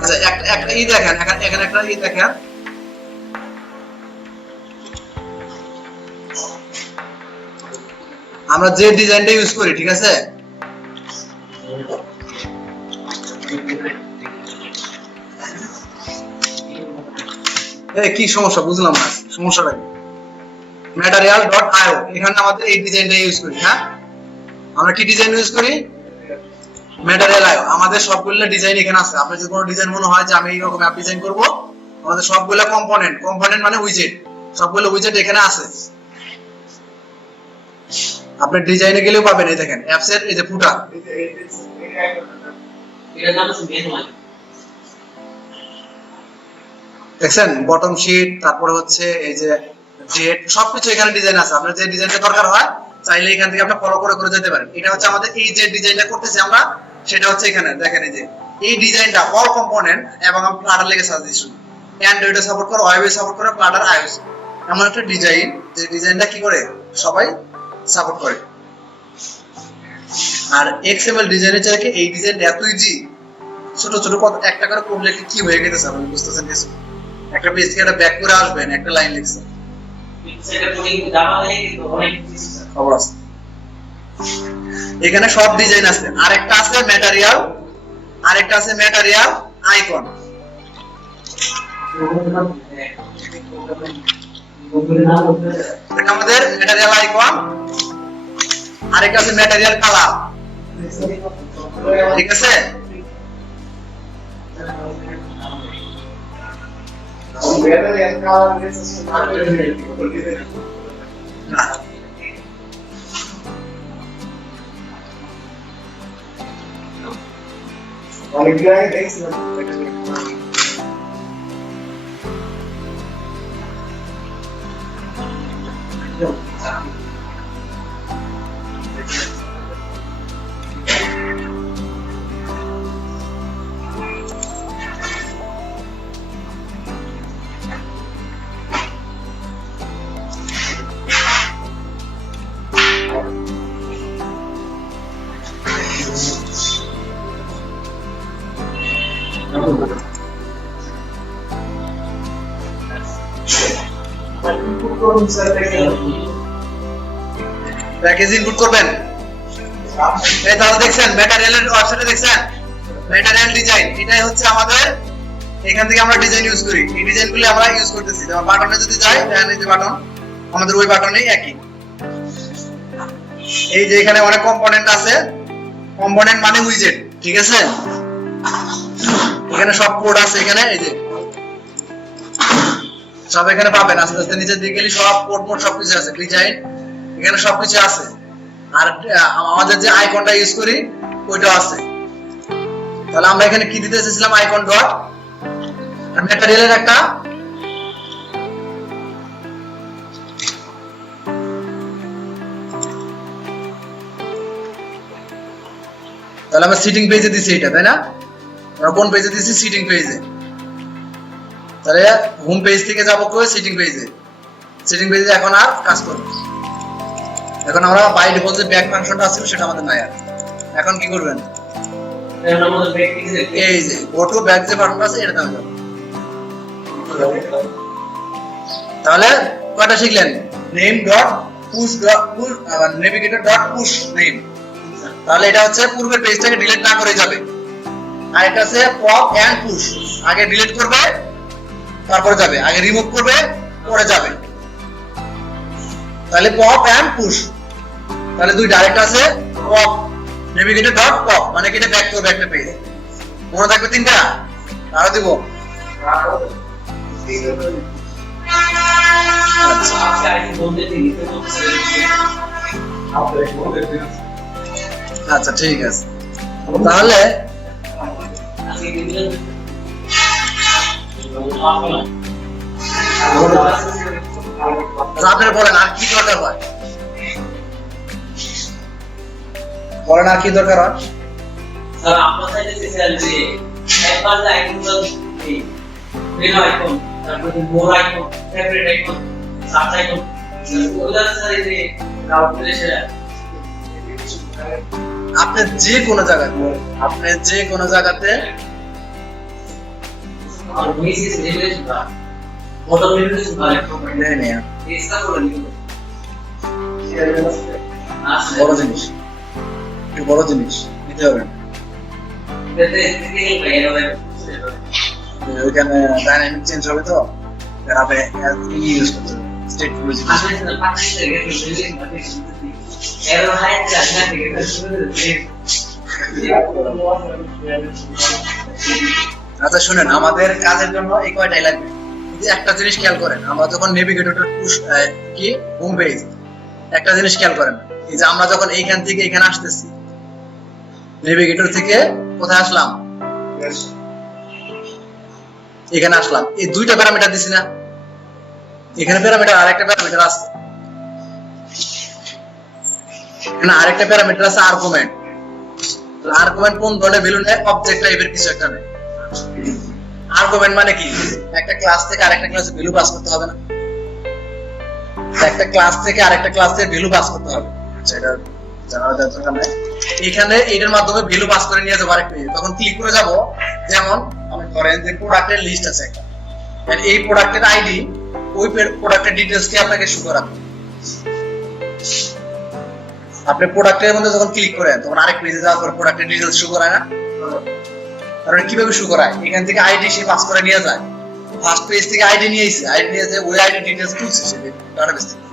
আচ্ছা, একটা ই দেখেন, এখানে একটা ই দেখেন, আমরা যে ডিজাইনটা ইউজ করি, ঠিক আছে, কি সমস্যা বুঝলাম না, সমস্যাটা কি? material.io, এখানে আমাদের এই ডিজাইনটা ইউজ করি। হ্যাঁ, আমরা কি ডিজাইন ইউজ করি, material.io। আমাদের সবগুলো ডিজাইন এখানে আছে। আপনার যদি কোনো ডিজাইন মনে হয় যে আমি এইরকম অ্যাপ ডিজাইন করব, আমাদের সবগুলো কম্পোনেন্ট মানে উইজেট, সবগুলো উইজেট এখানে আছে। আপনি ডিজাইনে গেলেও পাবেন, এই দেখেন অ্যাপস এর এই যে ফুটার, দেখছেন বটম শীট, তারপরে হচ্ছে এই যে জেট, সবকিছু এখানে ডিজাইন আছে। আপনার যে ডিজাইনটা দরকার হয় চাইলে এখান থেকে আপনি ফলো করে যেতে পারেন। এটা হচ্ছে আমাদের এই যে ডিজাইনটা করতেছি আমরা, সেটা হচ্ছে এখানে দেখেন এই যে এই ডিজাইনটা অল কম্পোনেন্ট এবং আমি ফ্লাটার লেগে সাজেশন অ্যান্ড্রয়েডে সাপোর্ট করে, ওয়েবে সাপোর্ট করে, ফ্লাটার, আইওএস। এমন একটা ডিজাইন, যে ডিজাইনটা কি করে সবাই সাপোর্ট করে। আর এক্সএমএল ডিজাইনের চাইতে এই ডিজাইনটা এত ইজি, ছোট ছোট কত একটা করে কোড লিখলে কি হয়ে গেছে আপনি বুঝতেছেন কিছু? একটা পেজ থেকে একটা ব্যাক করে আসবেন, একটা লাইন লিখছেন, সেটা কোডিং জানা লাগে কিন্তু অনেক খবর আছে। এখানে সব ডিজাইন আছে। আরেকটা আছে ম্যাটেরিয়াল, আরেকটা আছে ম্যাটেরিয়াল আইকন। এটা আমাদের ম্যাটেরিয়াল আইকন, আরেকটা আছে ম্যাটেরিয়াল কালার। ঠিক আছে? না, প্যাকেজ ইনপুট করবেন। এই তাহলে দেখছেন ম্যাটেরিয়ালের ওয়েবসাইটে দেখছেন ম্যাটেরিয়াল ডিজাইন, এটাই হচ্ছে আমাদের, এখান থেকে আমরা ডিজাইন ইউজ করি। এই ডিজাইনগুলো আমরা ইউজ করতেছি। যেমন বাটনে যদি যাই, দেখেন এই যে বাটন, আমাদের ওই বাটনেই একই। এই যে এখানে অনেক কম্পোনেন্ট আছে, কম্পোনেন্ট মানে উইজেট। ঠিক আছে? এখানে সব কোড আছে, এখানে এই যে সব এখানে পাবেন। আস্তে আস্তে নিচের দিকে গেলে সব কোড মোড সবকিছু আছে, ডিজাইন এখানে সবকিছু আছে। আর আমাদের যে আইকনটা ইউজ করি ওইটাও আছে। তাহলে আমরা এখানে কি দিতে চেয়েছিলাম? আইকন ডট ম্যাটেরিয়ালের একটা তাহলে আমরা সিটিং পেজে দিছি এটা, তাই না? আমরা কোন পেজে দিছি? সিটিং পেজে। তাহলে হোম পেজ থেকে যাবো কই? সিটিং পেজে। সিটিং পেজে এখন আর কাজ করব। এখন আমরা বাই ডিফল্ট যে ব্যাক ফাংশনটা আছে সেটা আমাদের নাই আর। এখন কি করবেন? এর মধ্যে ব্যাক দিতে এই যে গো টু ব্যাক যে বাটন আছে এটা দাও। তাহলে কয়টা শিখলেন? Name dot push dot push, আবার নেভিগেটর ডট পুশ নেম। তাহলে এটা হচ্ছে পূর্বের পেজটাকে ডিলিট না করে যাবে। আর এটা আছে পপ এন্ড পুশ, আগে ডিলিট করবে তারপরে যাবে, আগে রিমুভ করবে পরে যাবে। তাহলে পপ এন্ড পুশ, তাহলে দুই ডাইরেক্ট আছে। পপ নেভিগেটর ডট পপ মানে কি এটা ব্যাক করবে একটা পেজ। মনে থাকবে তিনটা? আরো দিব। আজকে আইফোন বলতে দিতে বলছে আচ্ছা ঠিক আছে। তাহলে আজকে দিবেন আপনারা বলেন আর কি দরকার হয়? বলেন আর কি দরকার হয়? স্যার আমরা চাইতেছি স্যার যে একবার যে আইকনটা মেন আইকন, তারপর more icon, favourite icon, search icon, ওগুলা স্যার এই যে রাউটারে সেটা আপনি যে কোনো জায়গায়, আপনি যে কোনো জায়গাতে আর মেসেজ রিলেশন বা ফটো রিলেশন বা নেই নেই এসটা করে নিব। বড় জিনিস, একটু বড় জিনিস নিতে হবে। এতে থেকে বাইরে বাইরে ওইখানে ডাইনামিক চেঞ্জ হবে তো, আপনি ইউজ করতে হবে স্টেট ইউজ। আসলে পাকিস্তানে গেলে রিলেশন পাকিস্তান এরো হাই জায়গা থেকে আচ্ছা শুনেন, আমাদের কাজের জন্য এই কয়টাই লাগবে। যদি একটা জিনিস খেয়াল করেন, আমরা যখন নেভিগেটরটা পুশ কি হোম পেজ, একটা জিনিস খেয়াল করেন, এই যে আমরা যখন এইখান থেকে এখানে আসতেছি, নেভিগেটর থেকে কোথায় আসলাম? এখানে আসলাম। এই দুইটা প্যারামিটার দিছি না? এখানে প্যারামিটার আরেকটা প্যারামিটার আছে, এখানে আরেকটা প্যারামিটার আছে আর্গুমেন্ট। আর্গুমেন্ট কোন ধরনের ভ্যালু নেয়? অবজেক্ট টাইপের কিছু একটা নেয়। আর্গুমেন্ট মানে কি, একটা ক্লাস থেকে আরেকটা ক্লাসে ভ্যালু পাস করতে হবে না, একটা ক্লাস থেকে আরেকটা ক্লাসে ভ্যালু পাস করতে হবে, সেটা জানার দরকার নাই। এখানে এটার মাধ্যমে ভ্যালু পাস করে নিয়ে যাবো আরেক পেজে, তখন ক্লিক করে যাব, যেমন আমি ধরেন যে প্রোডাক্টের লিস্ট আছে একটা, এই প্রোডাক্টের আইডি ওই প্রোডাক্টের ডিটেইলসটি আপনাকে শো করাবে। আপনি প্রোডাক্টের মধ্যে যখন ক্লিক করেন তখন আরেক পেজে যাওয়ার পর প্রোডাক্টের ডিটেইলস শো করায় না, কারণ কিভাবে শো করায়, এখান থেকে আইডি সে পাস করে নিয়ে যায়, ফার্স্ট পেজ থেকে আইডি নিয়ে এসে আইডি নিয়ে যে ওই আইডি ডিটেইলস খুঁজছে সে ডাটাবেস থেকে।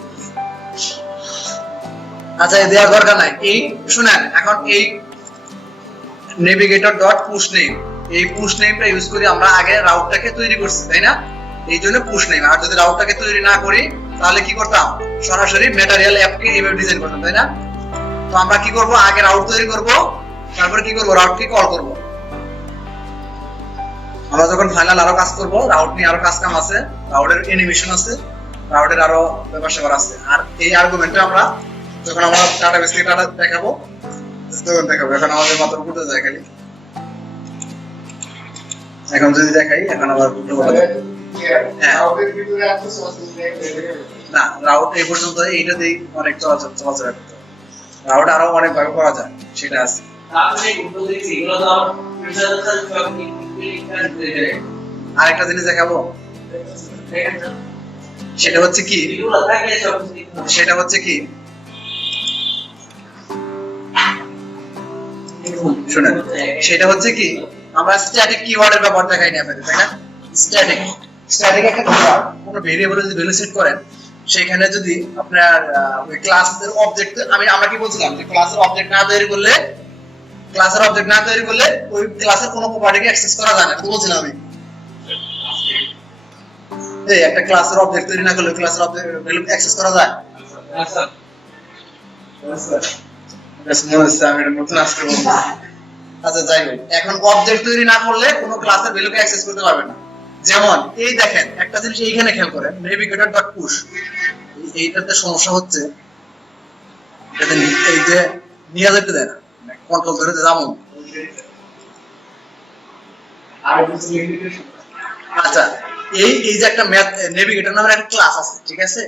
আচ্ছা এই দেওয়ার দরকার নাই। এই শুনেন, এখন এই নেভিগেটর ডট পুশ নেম, এই পুশ নেমটা ইউজ করি আমরা আগে রাউটটাকে তৈরি করছি, তাই না? এই জন্য পুশ নেম। আর যদি রাউটটাকে তৈরি না করি তাহলে কি করতাম, সরাসরি ম্যাটেরিয়াল অ্যাপকে এইভাবে ডিজাইন করতাম, তাই না? তো আমরা কি করব, আগে রাউট তৈরি করব, তারপর কি করব, রাউটকে কল করব। আমরা যখন ফাইনাল আরো কাজ করব, রাউট নিয়ে আরো কাজ কাম আছে, রাউটের অ্যানিমেশন আছে, রাউটের আরো ব্যাপার স্যাপার আছে। আর এই আর্গুমেন্টটা আমরা যখন আমরা ডাটাবেস থেকে ডাটা দেখাবো তখন দেখাবো। এখন আমাদের মাথার উপরে যায় খালি, এখন যদি দেখাই, এখন আবার না, রাউট এই পর্যন্ত এইটা দিয়ে অনেক চলাচল করতে, রাউট আরো অনেক ভাবে করা যায়, সেটা আছে। আরেকটা জিনিস দেখাবো, সেটা হচ্ছে কি, শুনেন, সেটা হচ্ছে কি, আমরা স্ট্যাটিক কিওয়ার্ডের ব্যাপার দেখাই না আপনাদের, তাই না? স্ট্যাটিক একটা কিওয়ার্ড, কোনো ভেরিয়েবলে যদি ভ্যালু সেট করেন, সেখানে যদি আপনার ওই ক্লাসের অবজেক্ট, আমরা কি বলছিলাম যে ক্লাসের অবজেক্ট না তৈরি করলে ওই ক্লাসের কোনো প্রপার্টিকে অ্যাক্সেস করা যায় না, বলছিলাম আমি। এই একটা ক্লাসের অবজেক্ট তৈরি না করলে ক্লাসের অবজেক্ট ভ্যালু অ্যাক্সেস করা যায়? আচ্ছা যাই হোক, এখন অবজেক্ট তৈরি না করলে কোনো ক্লাসের ভ্যালুকে অ্যাক্সেস করতে পারবে না। যেমন এই দেখেন একটা জিনিস এইখানে খেয়াল করেন, নেভিগেটর ডট পুশ, এইটাতে সমস্যা হচ্ছে, এই যে নিয়ে যেতে দেয় না, কন্ট্রোল ধরে যেমন। আচ্ছা এই যে একটা ম্যাথ নেভিগেটর নামের একটা ক্লাস আছে, ঠিক আছে,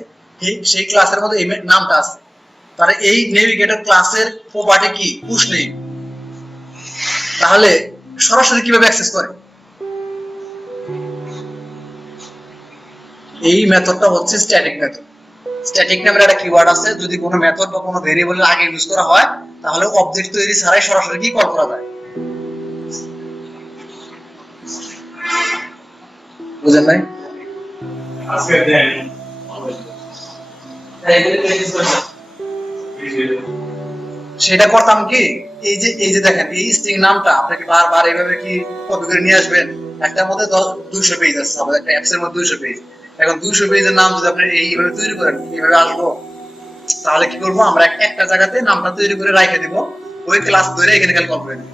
সেই ক্লাসের মধ্যে এই নামটা আছে, তাহলে এই নেভিগেটর ক্লাসের প্রপার্টি কি, পুশ নেম। তাহলে সরাসরি কিভাবে অ্যাক্সেস করে? এই মেথডটা হচ্ছে স্ট্যাটিক মেথড। স্ট্যাটিক নামের একটা কিওয়ার্ড আছে, যদি কোনো মেথড বা কোনো ভেরিয়েবলের আগে ইউজ করা হয় তাহলে অবজেক্ট তৈরি ছাড়াই সরাসরি কি কল করা যায়। বুঝেন নাই? সেটা করতাম কি, এই যে দেখেন এই স্ট্রিং নামটা আপনাকে বারবার এইভাবে কি কপি করে নিয়ে আসবেন, একটার মধ্যে 200 পেজ আছে, আমাদের একটা অ্যাপস এর মধ্যে 200 পেজ। এখন 200 পেজের নাম যদি আপনি এইভাবে তৈরি করেন, এইভাবে আসবো, তাহলে কি করবো, আমরা একটা জায়গাতে নামটা তৈরি করে রাখে দিব, ওই ক্লাস ধরে এখানে খালি কল করে দিব।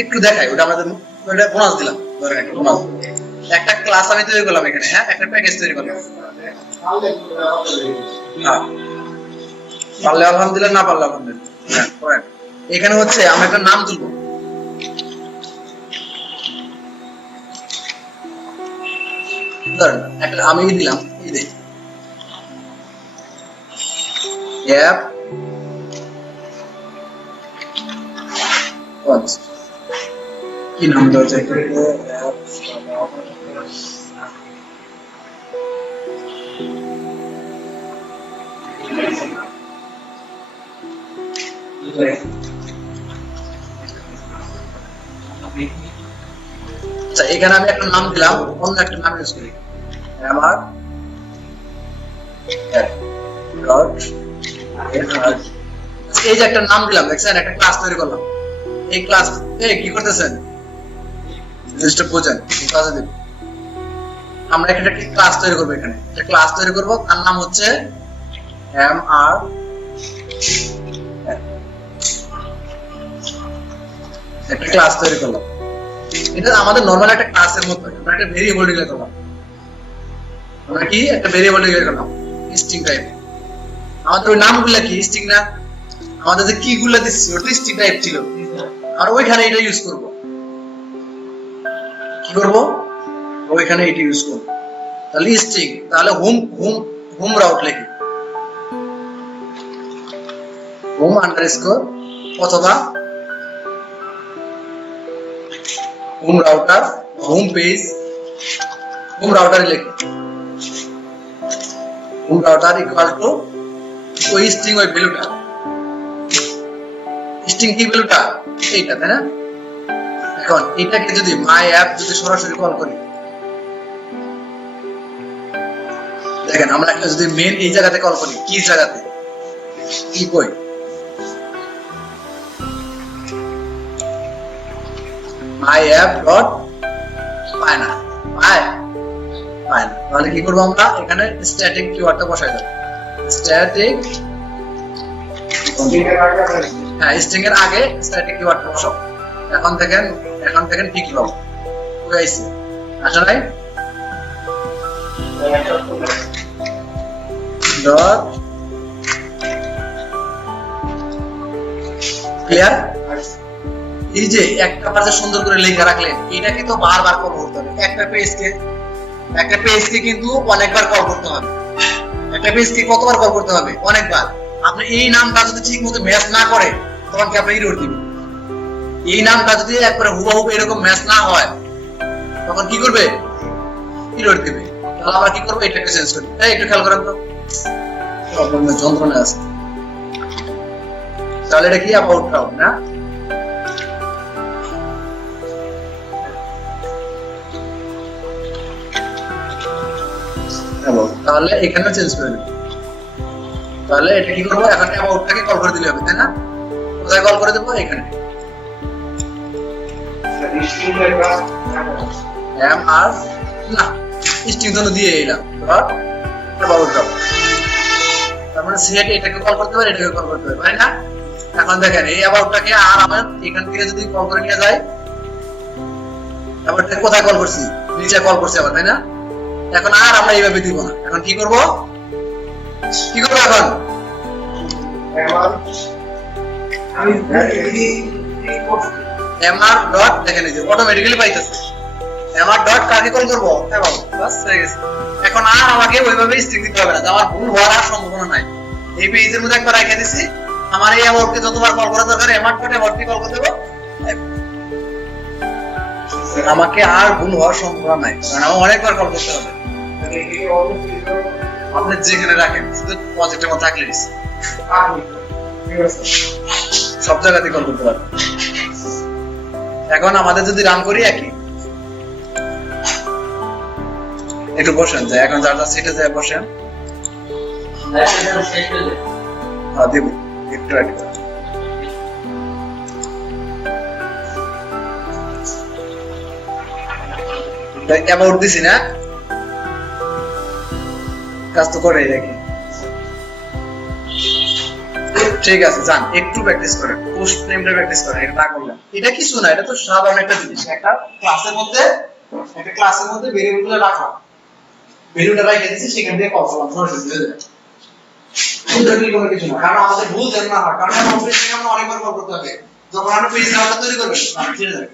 একটু দেখাই, ওটা আমাদের ওটা বোনাস দিলাম, ধরেন একটা বোনাস, একটা ক্লাস আমি তৈরি করলাম এখানে, হ্যাঁ, একটা প্যাকেজ তৈরি করলাম, হ্যাঁ, পারলে আলহামদুলিল্লাহ, না পারলে আলহামদুলিল্লাহ। হ্যাঁ করেন। এখানে হচ্ছে আমরা একটা নাম তুলবো, ধরেন একটা আমি দিলাম, এই দেখ অ্যাপ কি নাম দেওয়া যায়, আচ্ছা এখানে আমি একটা নাম দিলাম, অন্য একটা নাম ইউজ করি, আমার এই যে একটা নাম দিলাম, দেখছেন, একটা ক্লাস তৈরি করলাম। এই ক্লাস কি করতেছেন, জিনিসটা বোঝেন, ক্লাসে দিব, আমরা একটা ক্লাস তৈরি করবো, এখানে একটা ক্লাস তৈরি করবো, তার নাম হচ্ছে MR, একটা ক্লাস তৈরি করলাম। এটা আমাদের নরমাল একটা ক্লাসের মতো, আমরা একটা ভেরিয়েবল ডিক্লেয়ার করলাম, আমরা কি একটা ভেরিয়েবল ডিক্লেয়ার করলাম স্ট্রিং টাইপ। আমাদের ওই নামগুলো কি স্ট্রিং না, আমাদের যে কি গুলো দিচ্ছি ওটা স্ট্রিং টাইপ ছিল, আর ওইখানে এটা ইউজ করব, কি করবো ওইখানে এটি ইউজ করবো। তাহলে স্ট্রিং, তাহলে হোম হোম হোম রাউট লিখি, হোম আন্ডারস্কোর অথবা home router, home page, home রাউটারে লিখি হোম রাউটার ইকুয়াল টু ওই স্ট্রিং, ওই ভ্যালুটা স্ট্রিং কি ভ্যালুটা এইটা, তাই না? এখন এটাকে যদি মাই অ্যাপ যদি সরাসরি কল করি, দেখেন আমরা যদি মেন এই জায়গাতে কল করি, কি জায়গাতে কি কই মাই অ্যাপ ডট পায় না, তাহলে কি করবো আমরা এখানে স্ট্যাটিক কিওয়ার্ডটা বসাই দেব, স্ট্যাটিক, হ্যাঁ স্ট্রিং এর আগে স্ট্যাটিক কিওয়ার্ডটা বসাও। এখন দেখেন ঠিক পাবো, হয়েছে আসলে ডট ক্লিয়ার। এই যে একটা পাশে সুন্দর করে লেখা রাখলেন, এটাকে তো বারবার কল করতে হবে। একটা পেজকে কিন্তু অনেকবার কল করতে হবে। একটা পেজকে কতবার কল করতে হবে? অনেকবার। আপনি এই নামটা যদি ঠিক মতো ম্যাচ না করে তখন কি আপনি এরর দিবেন। এই নামটা যদি একবারে হুবহু এরকম ম্যাচ না হয় তখন কি করবে? এরর দিবে। তাহলে আমরা কি করব? এটাকে চেঞ্জ করি। এই একটু খেয়াল করেন তো, প্রবলেমের যন্ত্রণা আছে। তাহলে এটা কি অ্যাবাউট নাও না? তাহলে এখানেও চেঞ্জ করে দেব। তাহলে এটা কি করবো? এখন অ্যাবাউটটাকে কল করে দিলে হবে, তাই না? কোথায় কল করে দেবো? এখানে এম আর না স্ট্রিং তো দিয়ে এলাম ডট অ্যাবাউট ডট, তার মানে সেট এটাকে কল করতে পারে, এটাকে কল করতে পারে, তাই না? এখন দেখেন এই অ্যাবাউটটাকে আর আমরা এখান থেকে যদি কল করে নিয়ে যাই, অ্যাবাউটটাকে কোথায় কল করছি? নিচে কল করছি আবার, তাই না? এখন আর আমরা এইভাবে দিব না। এখন কি করব? এখন mr ডট দেখেন এই যে অটোমেটিক্যালি পাইতেছে mr ডট কাকে কল করব? বাস হয়ে গেছে। এখন আর আমাকে ওইভাবে স্ট্রিং দিতে হবে না, আমার ভুল হওয়ার আর সম্ভাবনা নাই। এই পেজের মধ্যে একবার রেখে দিছি, আমার এই অ্যাবাউটকে যতবার কল করা দরকার mr ডট অ্যাবাউটকে কল করে দেব, আমাকে আর ভুল হওয়ার সম্ভাবনা নাই, কারণ আমার অনেকবার কল করতে হবে। আপনি যেখানে রাখেন শুধু প্রজেক্টের মধ্যে থাকলে সব জায়গাতে কল করতে পারবেন। এখন আমাদের যদি রান করি একই, একটু বসেন যায়, এখন যার সিটে যায় বসেন, দেব একটু একটু অ্যাবাউট দিছি না, কাজ তো করে দেখি। ঠিক আছে, যান একটু প্র্যাকটিস করেন, পোস্ট নেমটা প্র্যাকটিস করেন। এটা না করলাম, এটা কিছু না, এটা তো সাধারণ একটা জিনিস। একটা ক্লাসের মধ্যে ভেরিয়েবলগুলো রাখা, ভ্যালুটা রেখে দিয়েছি, সেখান থেকে কল করলাম, সরাসরি হয়ে যাবে। জটিল কোনো কিছু না, কারণ আমাদের ভুল যেন না হয়, কারণ আমরা অনেকবার কল করতে হবে। যখন আমরা পেজ নাম্বার তৈরি করবেন, ঠিক আছে।